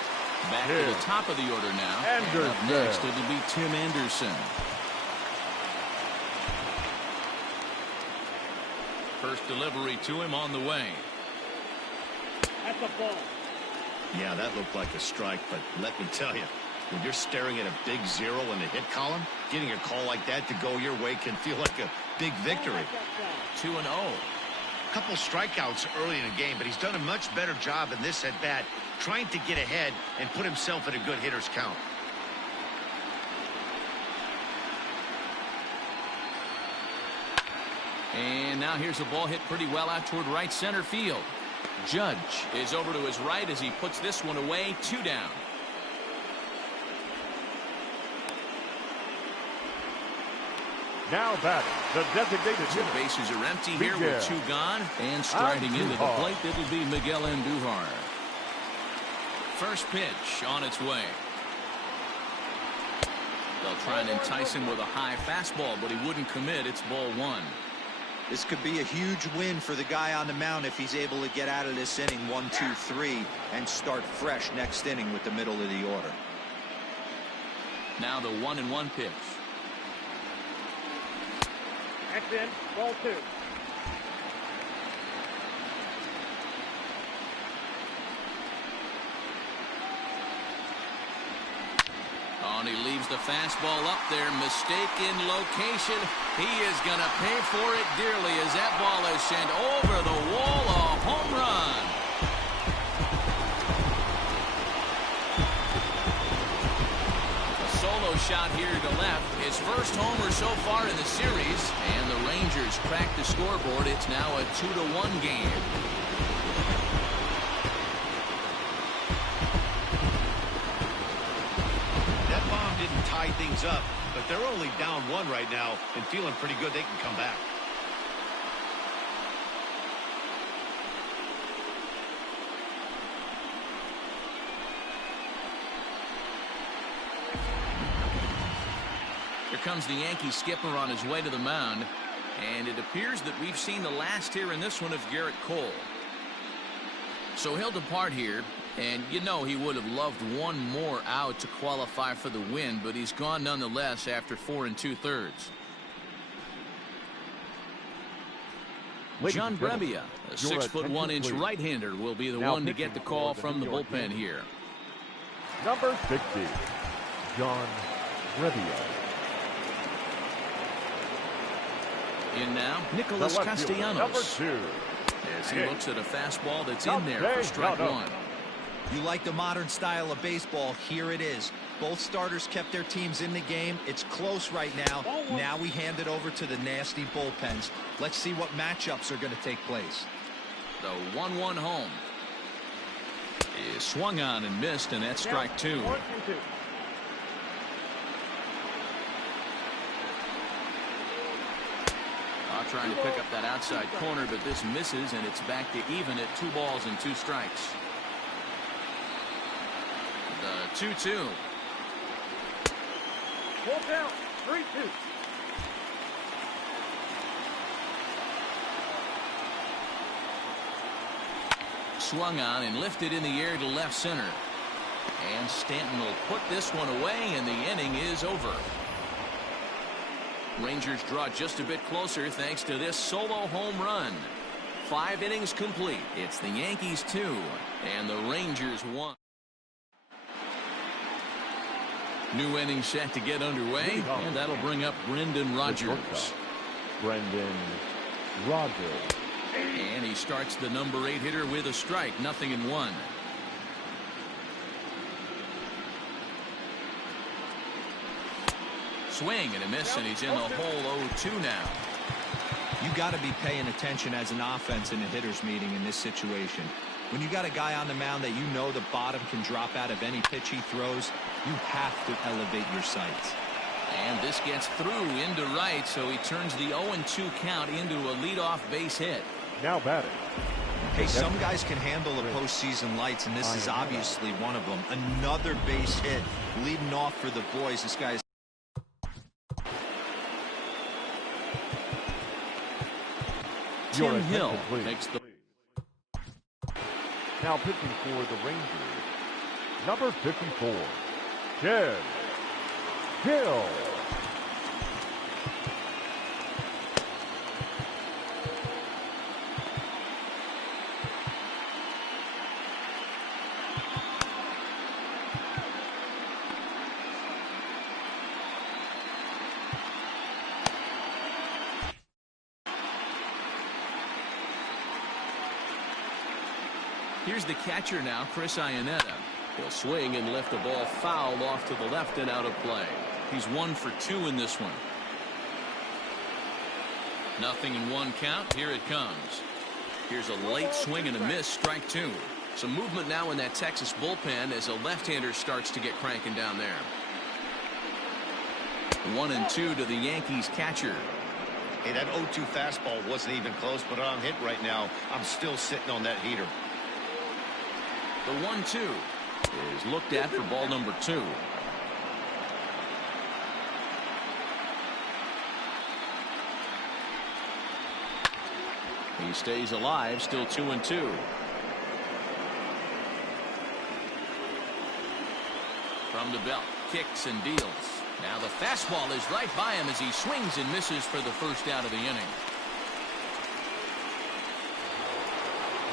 Back to the top of the order now. Anderson. And up next, it'll be Tim Anderson. First delivery to him on the way. That's a ball. Yeah, that looked like a strike, but let me tell you, when you're staring at a big 0 in the hit column, getting a call like that to go your way can feel like a big victory. 2-0. Couple strikeouts early in the game, but he's done a much better job in this at-bat trying to get ahead and put himself in a good hitter's count. And now here's a ball hit pretty well out toward right center field. Judge is over to his right as he puts this one away. 2 down. Now batting, the designated Two hitter. bases are empty here with 2 gone. And striding into the plate, it'll be Miguel Andujar. First pitch on its way. They'll try and entice him with a high fastball, but he wouldn't commit. It's ball 1. This could be a huge win for the guy on the mound if he's able to get out of this inning 1, 2, 3 and start fresh next inning with the middle of the order. Now the 1-1 pitch. That's in. Ball 2. Oh, and he leaves the fastball up there. Mistaken location. He is going to pay for it dearly as that ball is sent over the wall. A home run. A solo shot here to left. His first homer so far in the series. And the Rangers crack the scoreboard. It's now a 2-1 game. Didn't tie things up, but they're only down 1 right now and feeling pretty good they can come back. Here comes the Yankee skipper on his way to the mound, and it appears that we've seen the last here in this one of Garrett Cole. So he'll depart here. And you know he would have loved 1 more out to qualify for the win, but he's gone nonetheless after 4 2/3. John Brebbia, a 6'1" right-hander, will be the one to get the call from the bullpen here. Number 60, John Brebbia. In now, Nicholas Castellanos. Number 2. As he looks at a fastball that's in there for strike 1. You like the modern style of baseball, here it is. Both starters kept their teams in the game. It's close right now. Now we hand it over to the nasty bullpens. Let's see what matchups are going to take place. The 1-1 home is swung on and missed, and that's strike 2. 1 and 2. Trying to pick up that outside corner, but this misses, and it's back to even at 2 balls and 2 strikes. The 2-2. Full count. 3-2. Swung on and lifted in the air to left center. And Stanton will put this one away, and the inning is over. Rangers draw just a bit closer thanks to this solo home run. 5 innings complete. It's the Yankees 2 and the Rangers 1. New inning set to get underway, and that'll bring up Brendan Rodgers. Brendan Rodgers. And he starts the number 8 hitter with a strike, 0-1. Swing and a miss, and he's in the hole 0-2 now. You got to be paying attention as an offense in a hitter's meeting in this situation. When you got a guy on the mound that you know the bottom can drop out of any pitch he throws, you have to elevate your sights. And this gets through into right, so he turns the 0-2 count into a leadoff base hit. Now batting. Hey, some guys can handle the postseason lights, and this is obviously one of them. Another base hit leading off for the boys. This guy's Tim Hill makes the. Now pitching for the Rangers, number 54, Tim Hill. Here's the catcher now, Chris Iannetta. He'll swing and lift the ball foul off to the left and out of play. He's 1 for 2 in this one. Nothing in one count. Here it comes. Here's a late swing and a miss. Strike two. Some movement now in that Texas bullpen as a left-hander starts to get cranking down there. 1-2 to the Yankees catcher. Hey, that 0-2 fastball wasn't even close, but on hit right now. I'm still sitting on that heater. The 1-2 is looked at for ball number 2. He stays alive, still 2-2. From the belt, kicks and deals. Now the fastball is right by him as he swings and misses for the first out of the inning.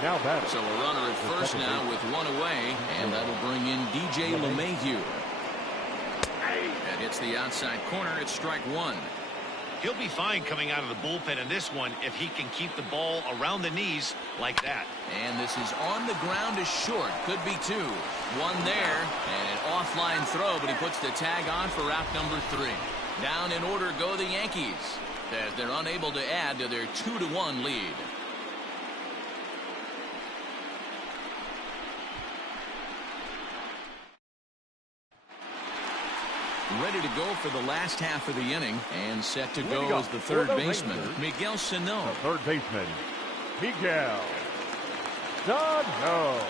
Now that. So a runner at first now with one away, and that'll bring in DJ LeMahieu. That hits the outside corner. It's strike one. He'll be fine coming out of the bullpen in this one if he can keep the ball around the knees like that. And this is on the ground to short. Could be two. One there, and an offline throw, but he puts the tag on for out number 3. Down in order go the Yankees as they're unable to add to their 2-1 lead. Ready to go for the last half of the inning, and set to go as the third baseman, Miguel Sano. Third baseman, Miguel Sano.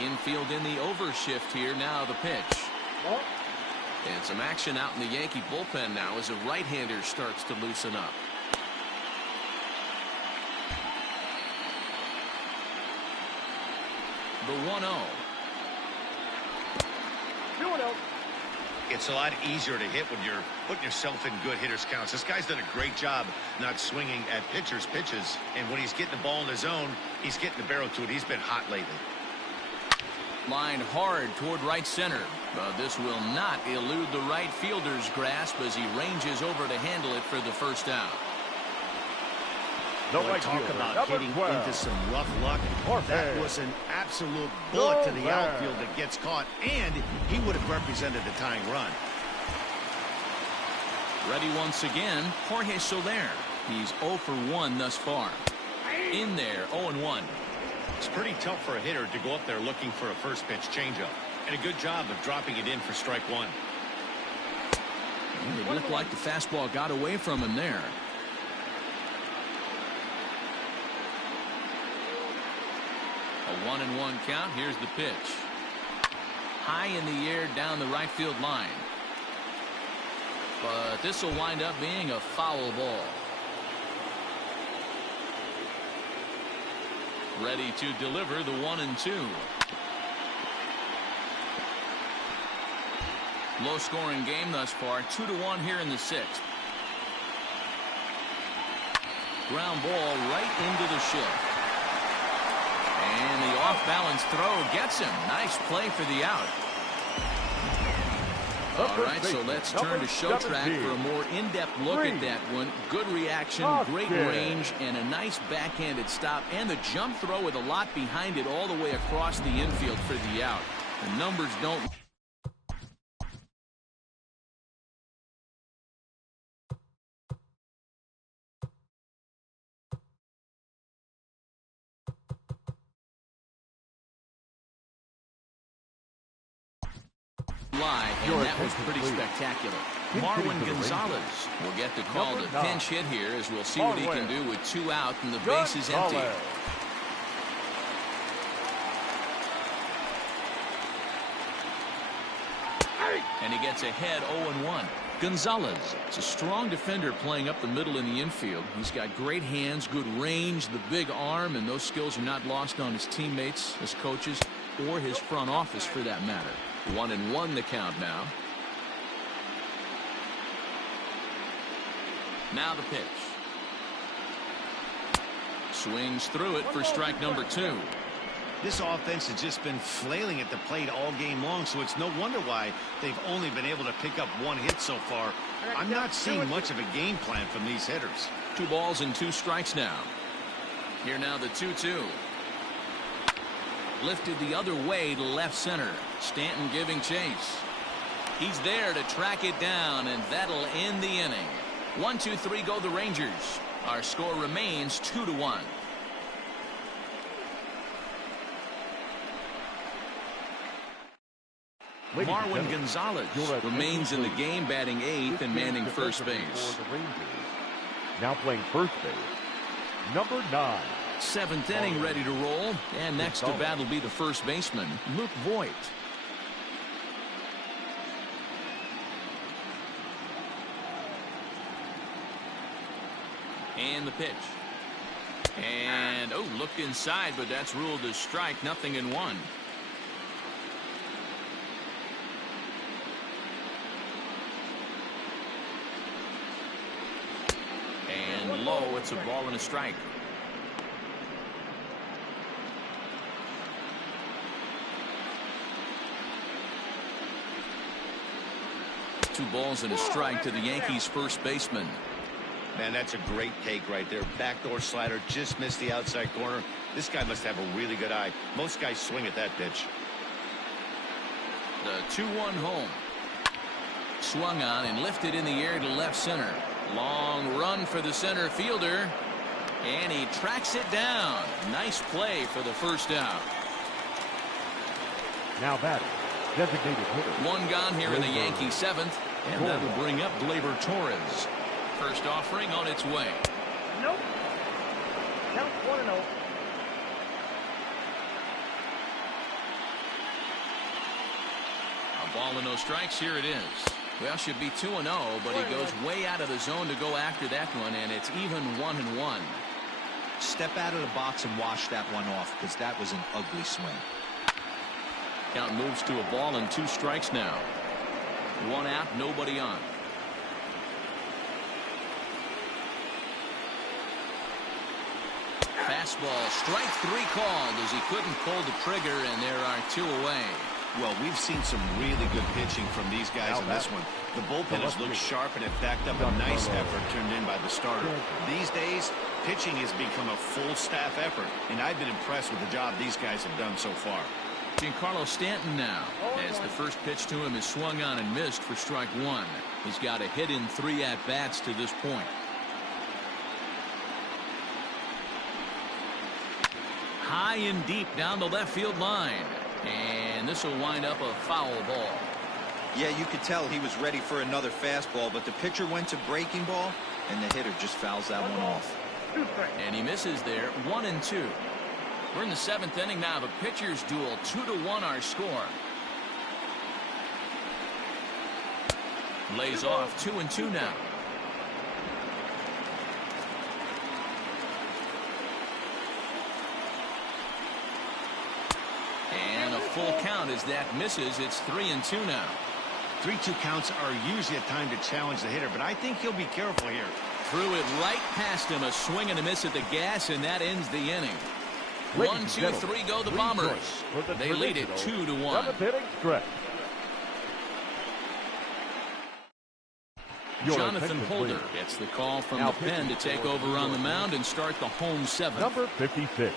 Infield in the overshift here. Now the pitch. And some action out in the Yankee bullpen now as a right-hander starts to loosen up. The 1-0. 2-0. It's a lot easier to hit when you're putting yourself in good hitters counts. This guy's done a great job not swinging at pitchers' pitches. And when he's getting the ball in his zone, he's getting the barrel to it. He's been hot lately. Line hard toward right center. But this will not elude the right fielder's grasp as he ranges over to handle it for the first out. The Boy, right talk fielder, about number getting 12. into some rough luck. That was an absolute bullet to the outfield that gets caught, and he would have represented the tying run. Ready once again, Jorge Soler. He's 0 for 1 thus far. In there, 0-1. It's pretty tough for a hitter to go up there looking for a first pitch changeup, and a good job of dropping it in for strike one. It looked like the fastball got away from him there. A 1-1 count. Here's the pitch. High in the air down the right field line. But this will wind up being a foul ball. Ready to deliver the 1-2. Low scoring game thus far. 2-1 here in the 6th. Ground ball right into the shift. And the off-balance throw gets him. Nice play for the out. All right, so let's turn to show track for a more in-depth look at that one. Good reaction, great range, and a nice backhanded stop. And the jump throw with a lot behind it all the way across the infield for the out. The numbers don't... and that was pretty spectacular. Marwin Gonzalez will get the call to pinch hit here, as we'll see what he can do with 2 out and the base is empty. And he gets ahead 0-1. Gonzalez is a strong defender playing up the middle in the infield. He's got great hands, good range, the big arm, and those skills are not lost on his teammates, his coaches, or his front office for that matter. 1-1 the count now. Now the pitch. Swings through it for strike number 2. This offense has just been flailing at the plate all game long, so it's no wonder why they've only been able to pick up 1 hit so far. I'm not seeing much of a game plan from these hitters. 2 balls and 2 strikes now. Here now the 2-2. Lifted the other way to left center. Stanton giving chase. He's there to track it down, and that'll end the inning. 1-2-3 go the Rangers. Our score remains 2-1. Marwin Gonzalez remains in the game, batting 8th and manning first base. Now playing first base, number 9. 7th inning ready to roll, and next to bat will be the first baseman, Luke Voigt. And the pitch. And, oh, looked inside, but that's ruled as strike, 0-1. And low, it's a ball and a strike. Two balls and a strike to the Yankees first baseman. Man, that's a great take right there. Backdoor slider, just missed the outside corner. This guy must have a really good eye. Most guys swing at that pitch. The 2-1 home. Swung on and lifted in the air to left center. Long run for the center fielder. And he tracks it down. Nice play for the first out. Now batting, designated hitter. One gone here in the Yankee 7th. And that will bring up Gleyber Torres. First offering on its way. Nope. Count 1-0. A ball and no strikes. Here it is. Well, should be 2-0, but he goes way out of the zone to go after that one, and it's even 1-1. Step out of the box and wash that one off, because that was an ugly swing. Count moves to a ball and 2 strikes now. 1 out, nobody on. Fastball, strike 3 called as he couldn't pull the trigger, and there are 2 away. Well, we've seen some really good pitching from these guys in this one. The bullpen has looked sharp and have backed up a nice effort turned in by the starter. These days, pitching has become a full staff effort, and I've been impressed with the job these guys have done so far. Giancarlo Stanton now, as the first pitch to him is swung on and missed for strike 1. He's got a hit in 3 at-bats to this point. High and deep down the left field line. And this will wind up a foul ball. Yeah, you could tell he was ready for another fastball, but the pitcher went to breaking ball, and the hitter just fouls that one off. And he misses there, 1-2. We're in the 7th inning now of a pitcher's duel. 2-1 our score. Lays off 2-2 now. And a full count as that misses. It's 3-2 now. 3-2 counts are usually a time to challenge the hitter, but I think he'll be careful here. Threw it right past him, a swing and a miss at the gas, and that ends the inning. 1-2-3 go the Bombers. They lead it 2-1. Jonathan Holder gets the call from the pen to take over on the mound and start the home 7th. Number 56.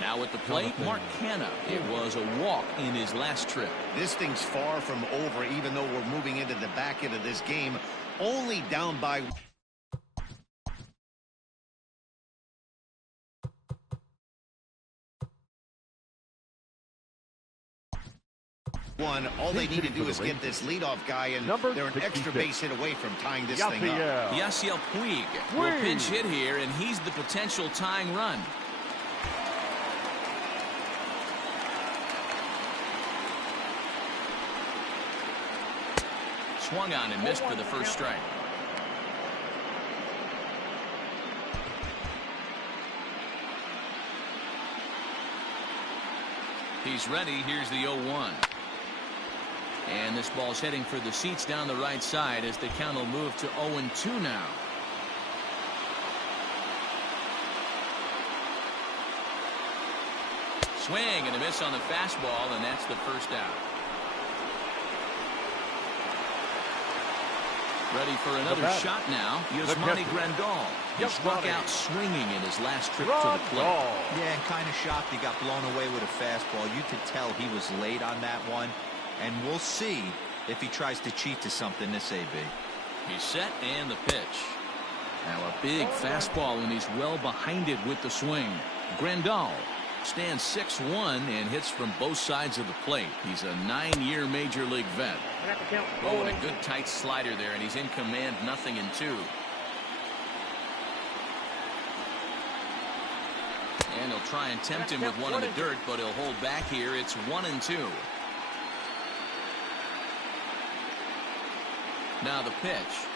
Now at the plate, Mark Canha. It was a walk in his last trip. This thing's far from over, even though we're moving into the back end of this game. Only down by 1. All they need to do is get this leadoff guy, and they're an extra base hit away from tying this thing up. Yasiel Puig will pinch hit here, and he's the potential tying run. Swung on and missed for the first strike. He's ready. Here's the 0-1. And this ball's heading for the seats down the right side as the count will move to 0-2 now. Swing and a miss on the fastball, and that's the first out. Ready for another shot now. Yasmani Grandal. He struck out swinging in his last trip to the plate. Yeah, and kind of shocked he got blown away with a fastball. You could tell he was late on that one. And we'll see if he tries to cheat to something this AB. He's set and the pitch. Now a big fastball, and he's well behind it with the swing. Grandal stands 6'1" and hits from both sides of the plate. He's a 9-year major league vet. Oh, and a good tight slider there, and he's in command, 0-2. And he'll try and tempt him with one in the dirt, but he'll hold back here. It's 1-2. Now the pitch.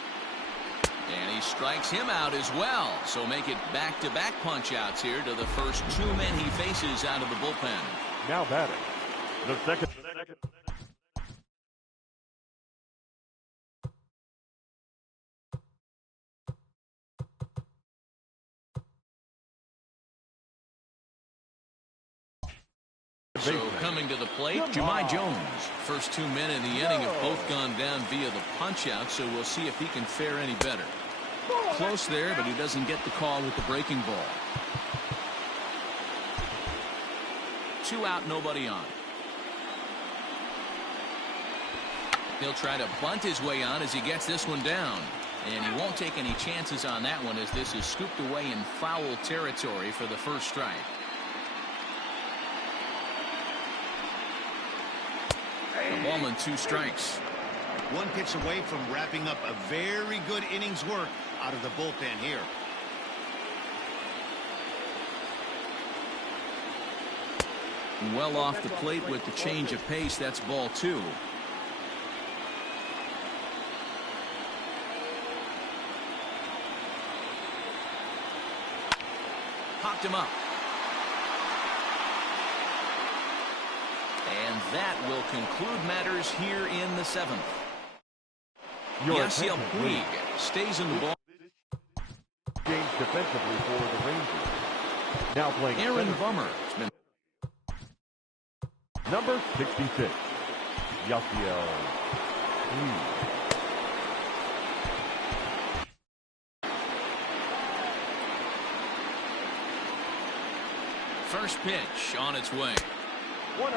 And he strikes him out as well. So make it back-to-back punch-outs here to the first 2 men he faces out of the bullpen. Now batting, the second. So coming to the plate, Jahmai Jones. First 2 men in the inning have both gone down via the punch-out, so we'll see if he can fare any better. Close there, but he doesn't get the call with the breaking ball. 2 out, nobody on. He'll try to bunt his way on as he gets this one down. And he won't take any chances on that one, as this is scooped away in foul territory for the first strike. The ballman 2 strikes. 1 pitch away from wrapping up a very good inning's work out of the bullpen here. Well off the plate with the change of pace. That's ball 2. Popped him up. And that will conclude matters here in the 7th. Yasiel Puig stays in the ball. Games defensively for the Rangers. Now playing Aaron Bummer has been number 66. Yasiel Puig. First pitch on its way. 1-0.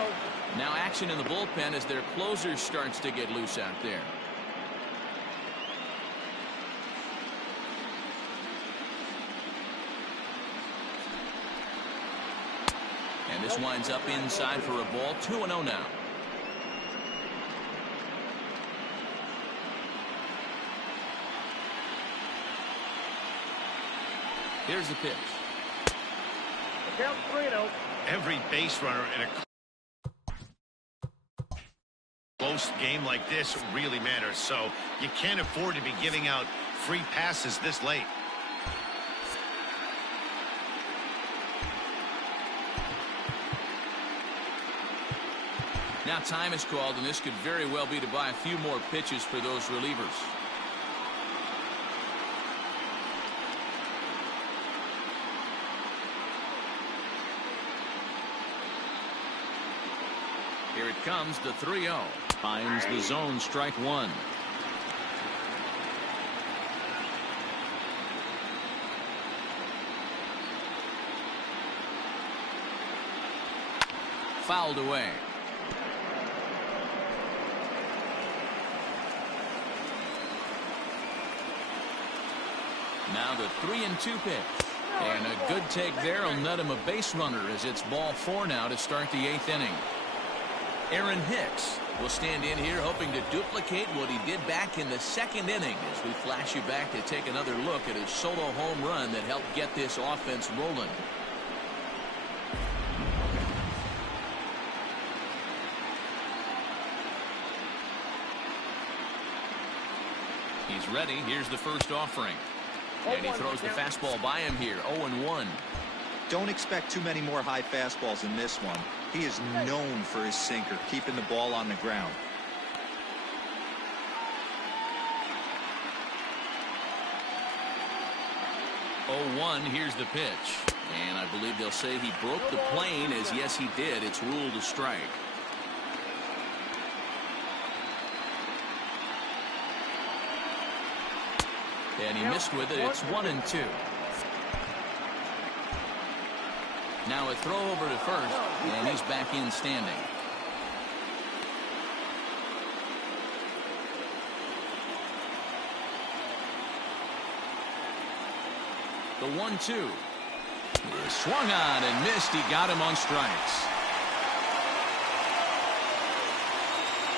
Now action in the bullpen as their closer starts to get loose out there. And this winds up inside for a ball. 2-0 now. Here's the pitch. The count's 3-0. Every base runner in a close game like this really matters, so you can't afford to be giving out free passes this late. Now time is called, and this could very well be to buy a few more pitches for those relievers. Here it comes, the 3-0. Finds the zone, strike 1. Fouled away. Now the 3-2 pitch. And a good take there will net him a base runner as it's ball 4 now to start the 8th inning. Aaron Hicks will stand in here hoping to duplicate what he did back in the 2nd inning as we flash you back to take another look at his solo home run that helped get this offense rolling. He's ready. Here's the first offering. And he throws the fastball by him here. 0-1. Don't expect too many more high fastballs in this one. He is known for his sinker, keeping the ball on the ground. Here's the pitch. And I believe they'll say he broke the plane, as yes he did. It's ruled a strike. And he missed with it. It's 1-2. Now a throw over to first, and he's back in standing. The 1-2. Swung on and missed. He got him on strikes.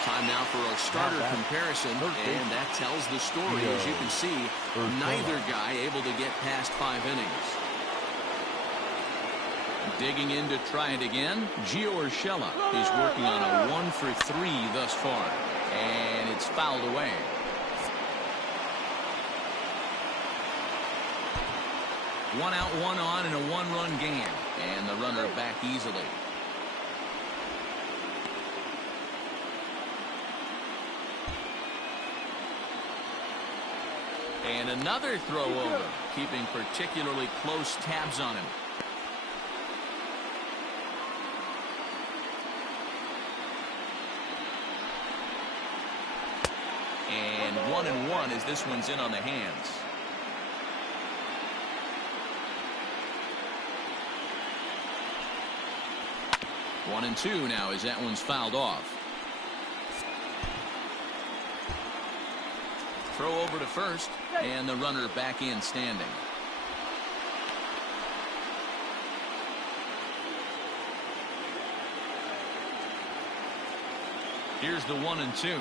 Time now for our starter comparison, and that tells the story. As you can see, neither guy able to get past 5 innings. Digging in to try it again, Gio Urshela. He's working on a 1 for 3 thus far, and it's fouled away. One out, one on in a 1-run game, and the runner back easily. And another throw over, keeping particularly close tabs on him. And 1-1 as this one's in on the hands. One and 2 now as that one's fouled off. Throw over to first, and the runner back in standing. Here's the 1-2.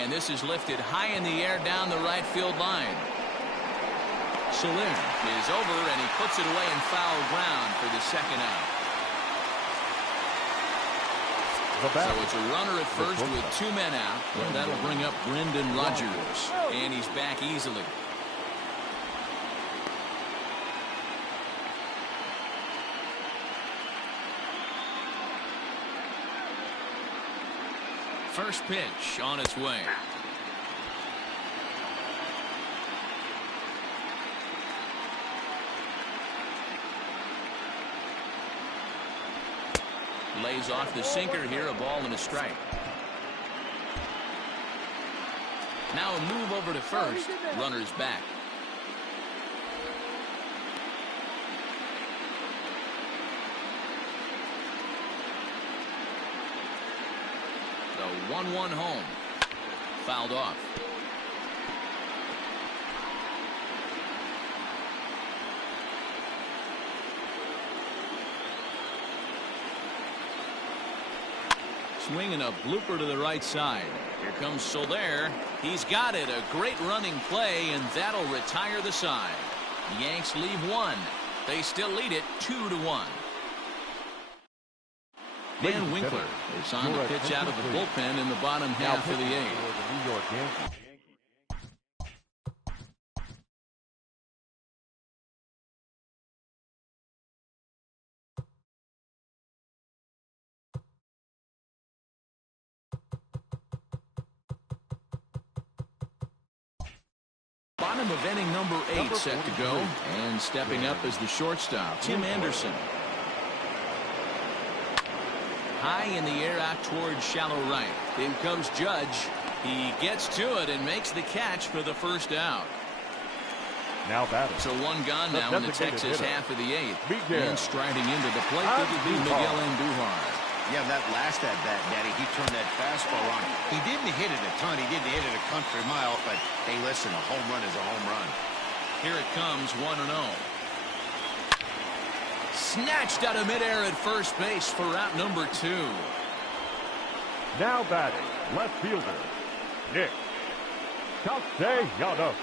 And this is lifted high in the air down the right field line. Soler is over, and he puts it away in foul ground for the second out. So it's a runner at first with 2 men out. And that'll bring up Brendan Rodgers. And he's back easily. First pitch on its way. Lays off the sinker here, a ball and a strike. Now a move over to first. Runner's back. The 1-1 home. Fouled off. Swinging a blooper to the right side. Here comes Soler. He's got it. A great running play, and that'll retire the side. The Yanks leave 1. They still lead it 2-1. Dan Winkler is on the pitch out of the bullpen in the bottom half of the 8th. Bottom of inning number 8 set to go, and stepping up as the shortstop, Tim Anderson. High in the air out towards shallow right. In comes Judge. He gets to it and makes the catch for the first out. Now batting. So 1 gone now in the Texas half of the 8th. And striding into the plate, it'll be Miguel Andujar. Yeah, that last at-bat, Daddy, he turned that fastball on. He didn't hit it a ton. He didn't hit it a country mile, but, hey, listen, a home run is a home run. Here it comes, 1-0. Snatched out of midair at first base for out number 2. Now batting, left fielder, Nick Castellanos.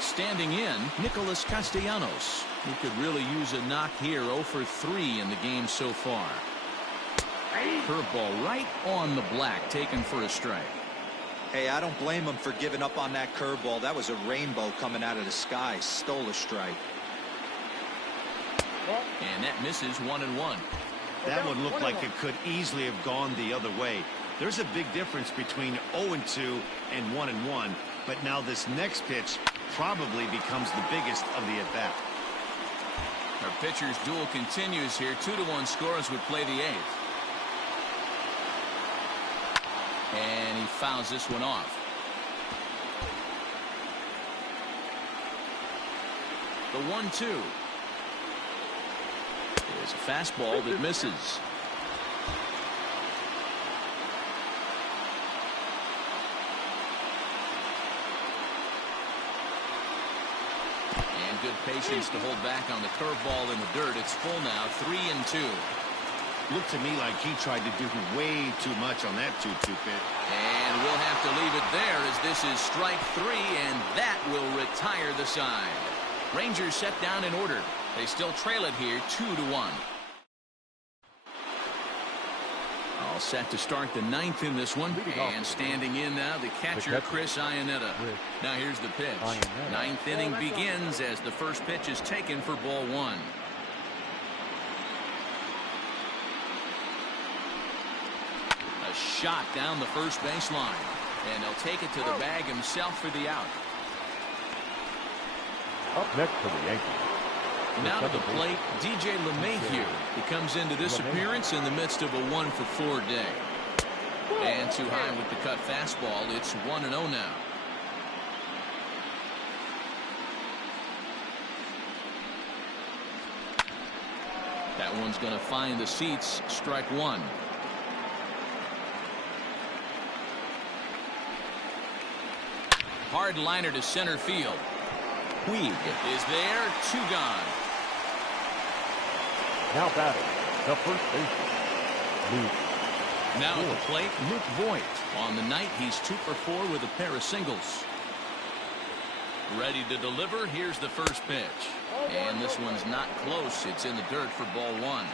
Standing in, Nicholas Castellanos, who could really use a knock here. 0 for 3 in the game so far. Curveball right on the black, taken for a strike. Hey, I don't blame him for giving up on that curveball. That was a rainbow coming out of the sky. Stole a strike. And that misses 1-1. That one looked like it could easily have gone the other way. There's a big difference between 0-2 and 1-1, but now this next pitch probably becomes the biggest of the at-bat. Our pitcher's duel continues here. 2-1 scores would play the 8th. And he fouls this one off. The 1-2. Is a fastball that misses. patience to hold back on the curveball in the dirt. It's full now, 3-2. Looked to me like he tried to do way too much on that 2-2 pitch. And we'll have to leave it there as this is strike 3, and that will retire the side. Rangers set down in order. They still trail it here 2-1. All set to start the 9th in this one. And standing in now, the catcher, Chris Iannetta. Now here's the pitch. 9th inning begins as the first pitch is taken for ball 1. A shot down the first baseline. And he'll take it to the bag himself for the out. Up next for the Yankees. Now to the plate, DJ LeMahieu. He comes into this appearance in the midst of a 1-for-4 day. And too high with the cut fastball. It's 1-0 now. That one's going to find the seats. Strike 1. Hard liner to center field. Puig is there, 2 gone. Now batting, the first baseman, Luke. Now at the plate, Luke Voigt. On the night, he's 2-for-4 with a pair of singles. Ready to deliver. Here's the first pitch. And this one's not close. It's in the dirt for ball 1.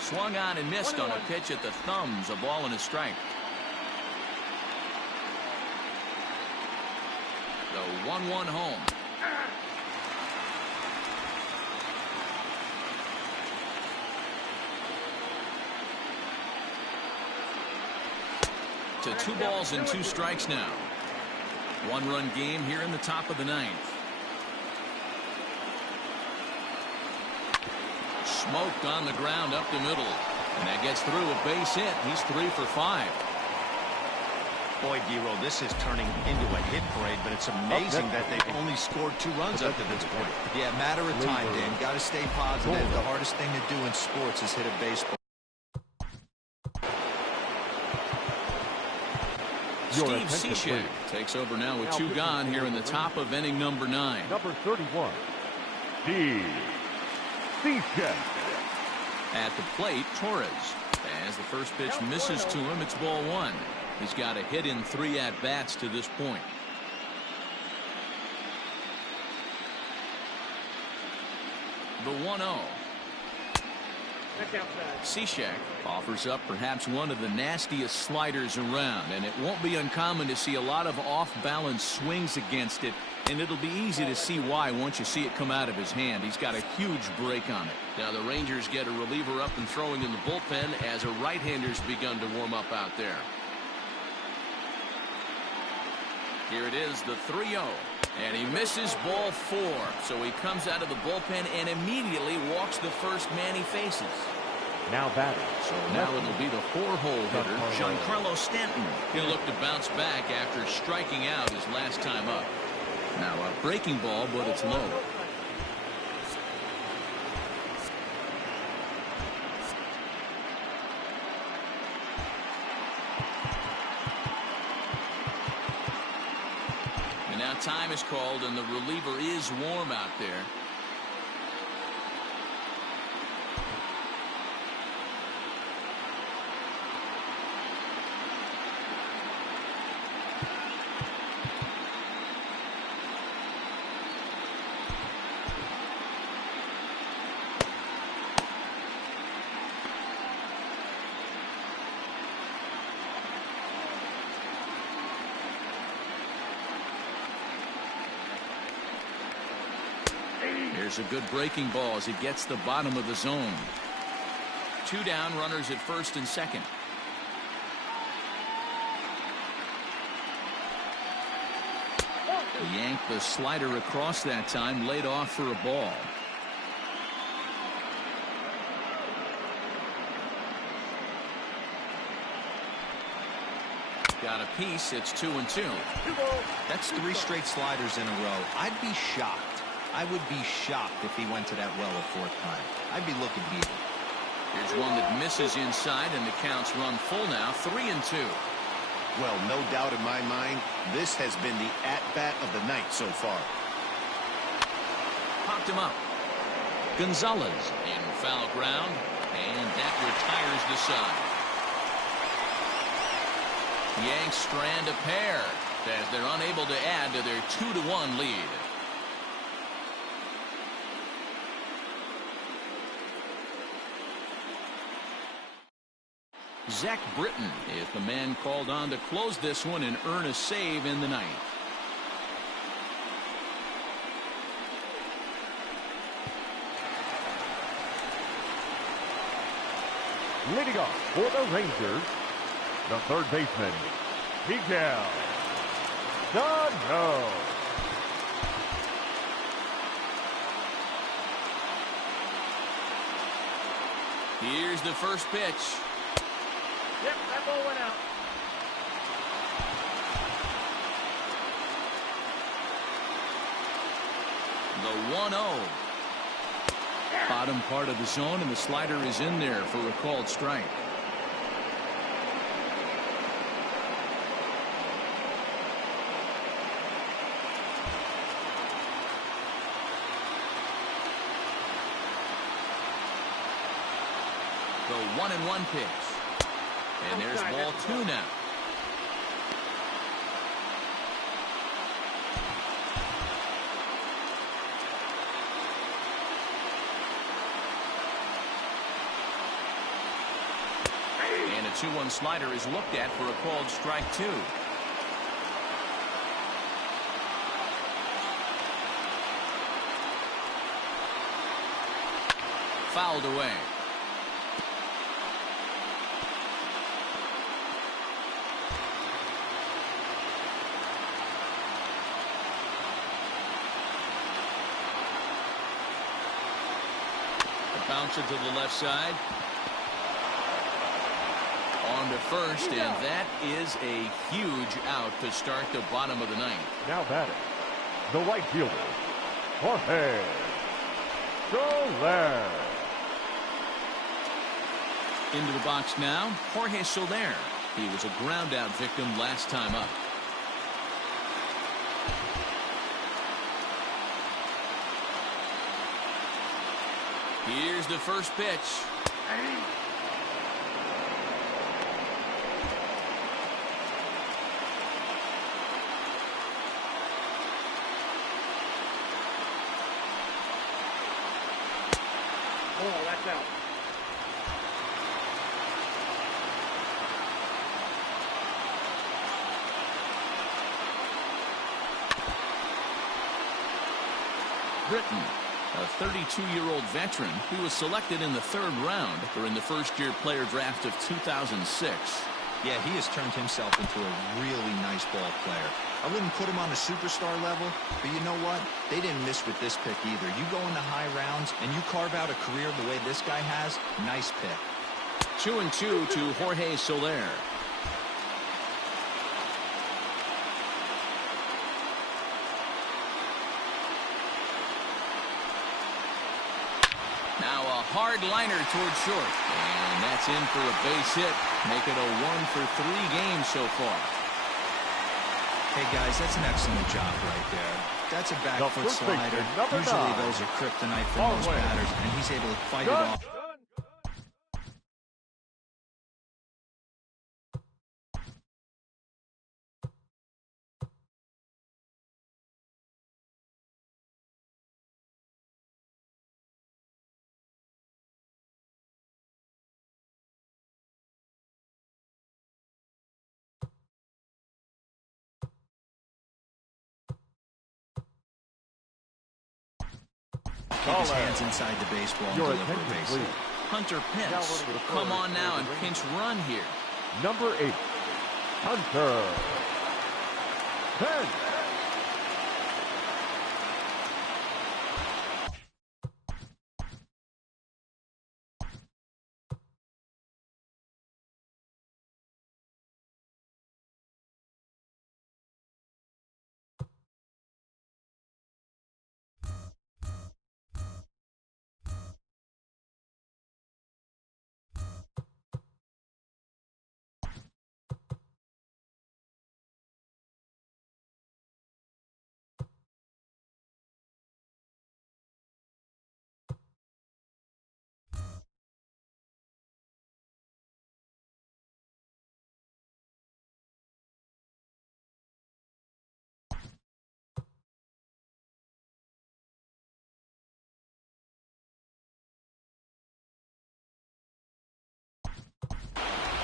Swung on and missed on a pitch at the thumbs. A ball and a strike. The 1-1 home. To 2 balls and 2 strikes now. 1-run game here in the top of the 9th. Smoked on the ground up the middle. And that gets through a base hit. He's 3 for 5. Boy, Giro, this is turning into a hit parade, but it's amazing that they've only scored 2 runs up to this point. Yeah, matter of time, Dan. Got to stay positive. The hardest thing to do in sports is hit a baseball. Steve Cishek takes over now with 2 gone here in the top of inning number 9. Number 31, Steve Cishek. At the plate, Torres. As the first pitch misses to him, it's ball 1. He's got a hit in 3 at-bats to this point. The 1-0. Cishek offers up perhaps one of the nastiest sliders around, and it won't be uncommon to see a lot of off-balance swings against it, and it'll be easy to see why once you see it come out of his hand. He's got a huge break on it. Now the Rangers get a reliever up and throwing in the bullpen as a right-hander's begun to warm up out there. Here it is, the 3-0. And he misses ball 4. So he comes out of the bullpen and immediately walks the first man he faces. Now batting. So now it'll be the 4-hole hitter, Giancarlo Stanton. He'll look to bounce back after striking out his last time up. Now a breaking ball, but it's low. Now time is called and the reliever is warm out there. Here's a good breaking ball as he gets the bottom of the zone. 2 down, runners at first and second. Yanked the slider across that time, laid off for a ball. Got a piece. It's 2-2. That's 3 straight sliders in a row. I'd be shocked. I would be shocked if he went to that well a 4th time. I'd be looking beat. Here's one that misses inside, and the count's run full now, 3-2. Well, no doubt in my mind, this has been the at-bat of the night so far. Popped him up. Gonzalez in foul ground, and that retires the side. Yanks strand a pair as they're unable to add to their 2-1 lead. Zach Britton is the man called on to close this one and earn a save in the ninth. Leading off for the Rangers, the third baseman, Miguel Sano. Here's the first pitch. Yep, that ball went out. The 1-0. Bottom part of the zone, and the slider is in there for a called strike. The 1-1 pitch. And there's ball 2 now. And a 2-1 slider is looked at for a called strike 2. Fouled away. Bouncer to the left side. On to first, and that is a huge out to start the bottom of the ninth. Now batting, the right fielder, Jorge Soler. Into the box now, Jorge Soler. He was a ground out victim last time up. Here's the first pitch. Oh, that's out. Britton, a 32-year-old veteran who was selected in the 3rd round during the first-year player draft of 2006. Yeah, he has turned himself into a really nice ball player. I wouldn't put him on a superstar level, but you know what? They didn't miss with this pick either. You go into high rounds and you carve out a career the way this guy has, nice pick. 2-2 to Jorge Soler. Now a hard liner towards short, and that's in for a base hit. Make it a 1-for-3 game so far. Hey guys, that's an excellent job right there. That's a back foot slider. Usually those are kryptonite for most batters, and he's able to fight it off. Keep his hands inside the baseball and deliver a base hit. Hunter Pence will come on now and pinch run here. Number 8, Hunter Pence.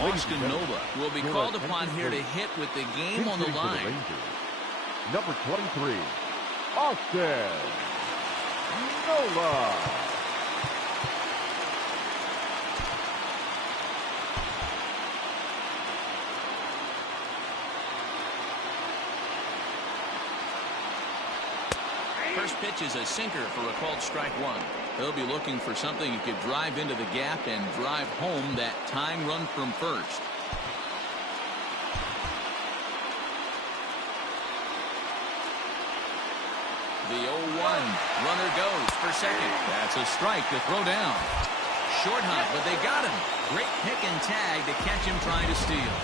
Austin Nova will be called upon here to hit with the game on the line. Number 23, Austin Nova. First pitch is a sinker for a called strike one. He'll be looking for something he could drive into the gap and drive home that tying run from first. The 0-1. Runner goes for second. That's a strike to throw down. Short hunt, but they got him. Great pick and tag to catch him trying to steal.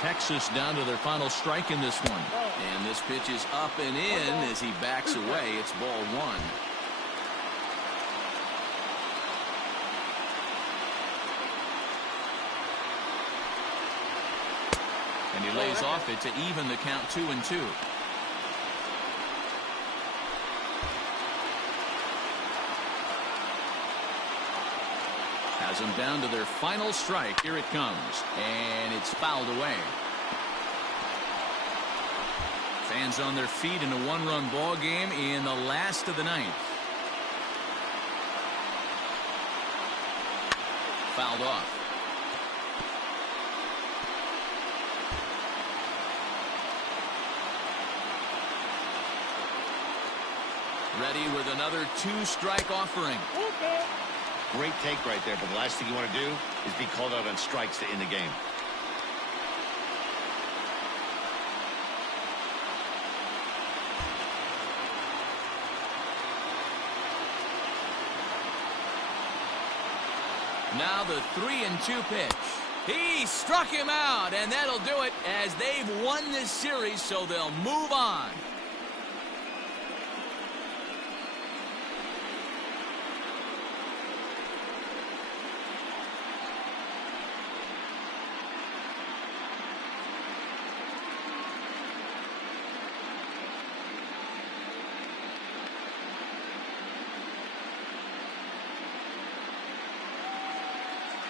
Texas down to their final strike in this one. And this pitch is up and in as he backs away. It's ball one. And he lays off it to even the count 2-2. Has them down to their final strike. Here it comes. And it's fouled away. Fans on their feet in a one-run ball game in the last of the ninth. Fouled off. Ready with another two-strike offering. Great take right there, but the last thing you want to do is be called out on strikes to end the game. Now the 3-2 pitch. He struck him out, and that'll do it as they've won this series, so they'll move on.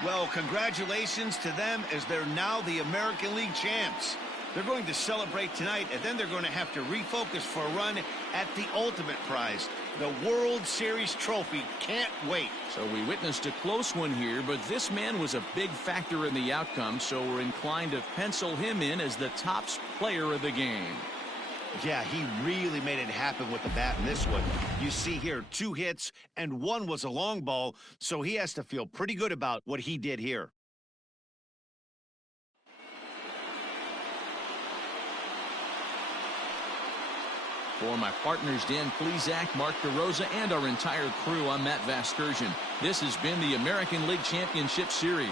Well, congratulations to them as they're now the American League champs. They're going to celebrate tonight, and then they're going to have to refocus for a run at the ultimate prize, the World Series trophy. Can't wait. So we witnessed a close one here, but this man was a big factor in the outcome, so we're inclined to pencil him in as the top player of the game. Yeah, he really made it happen with the bat in this one. You see here, 2 hits, and 1 was a long ball, so he has to feel pretty good about what he did here. For my partners, Dan Plesac, Mark DeRosa, and our entire crew, I'm Matt Vasgersian. This has been the American League Championship Series.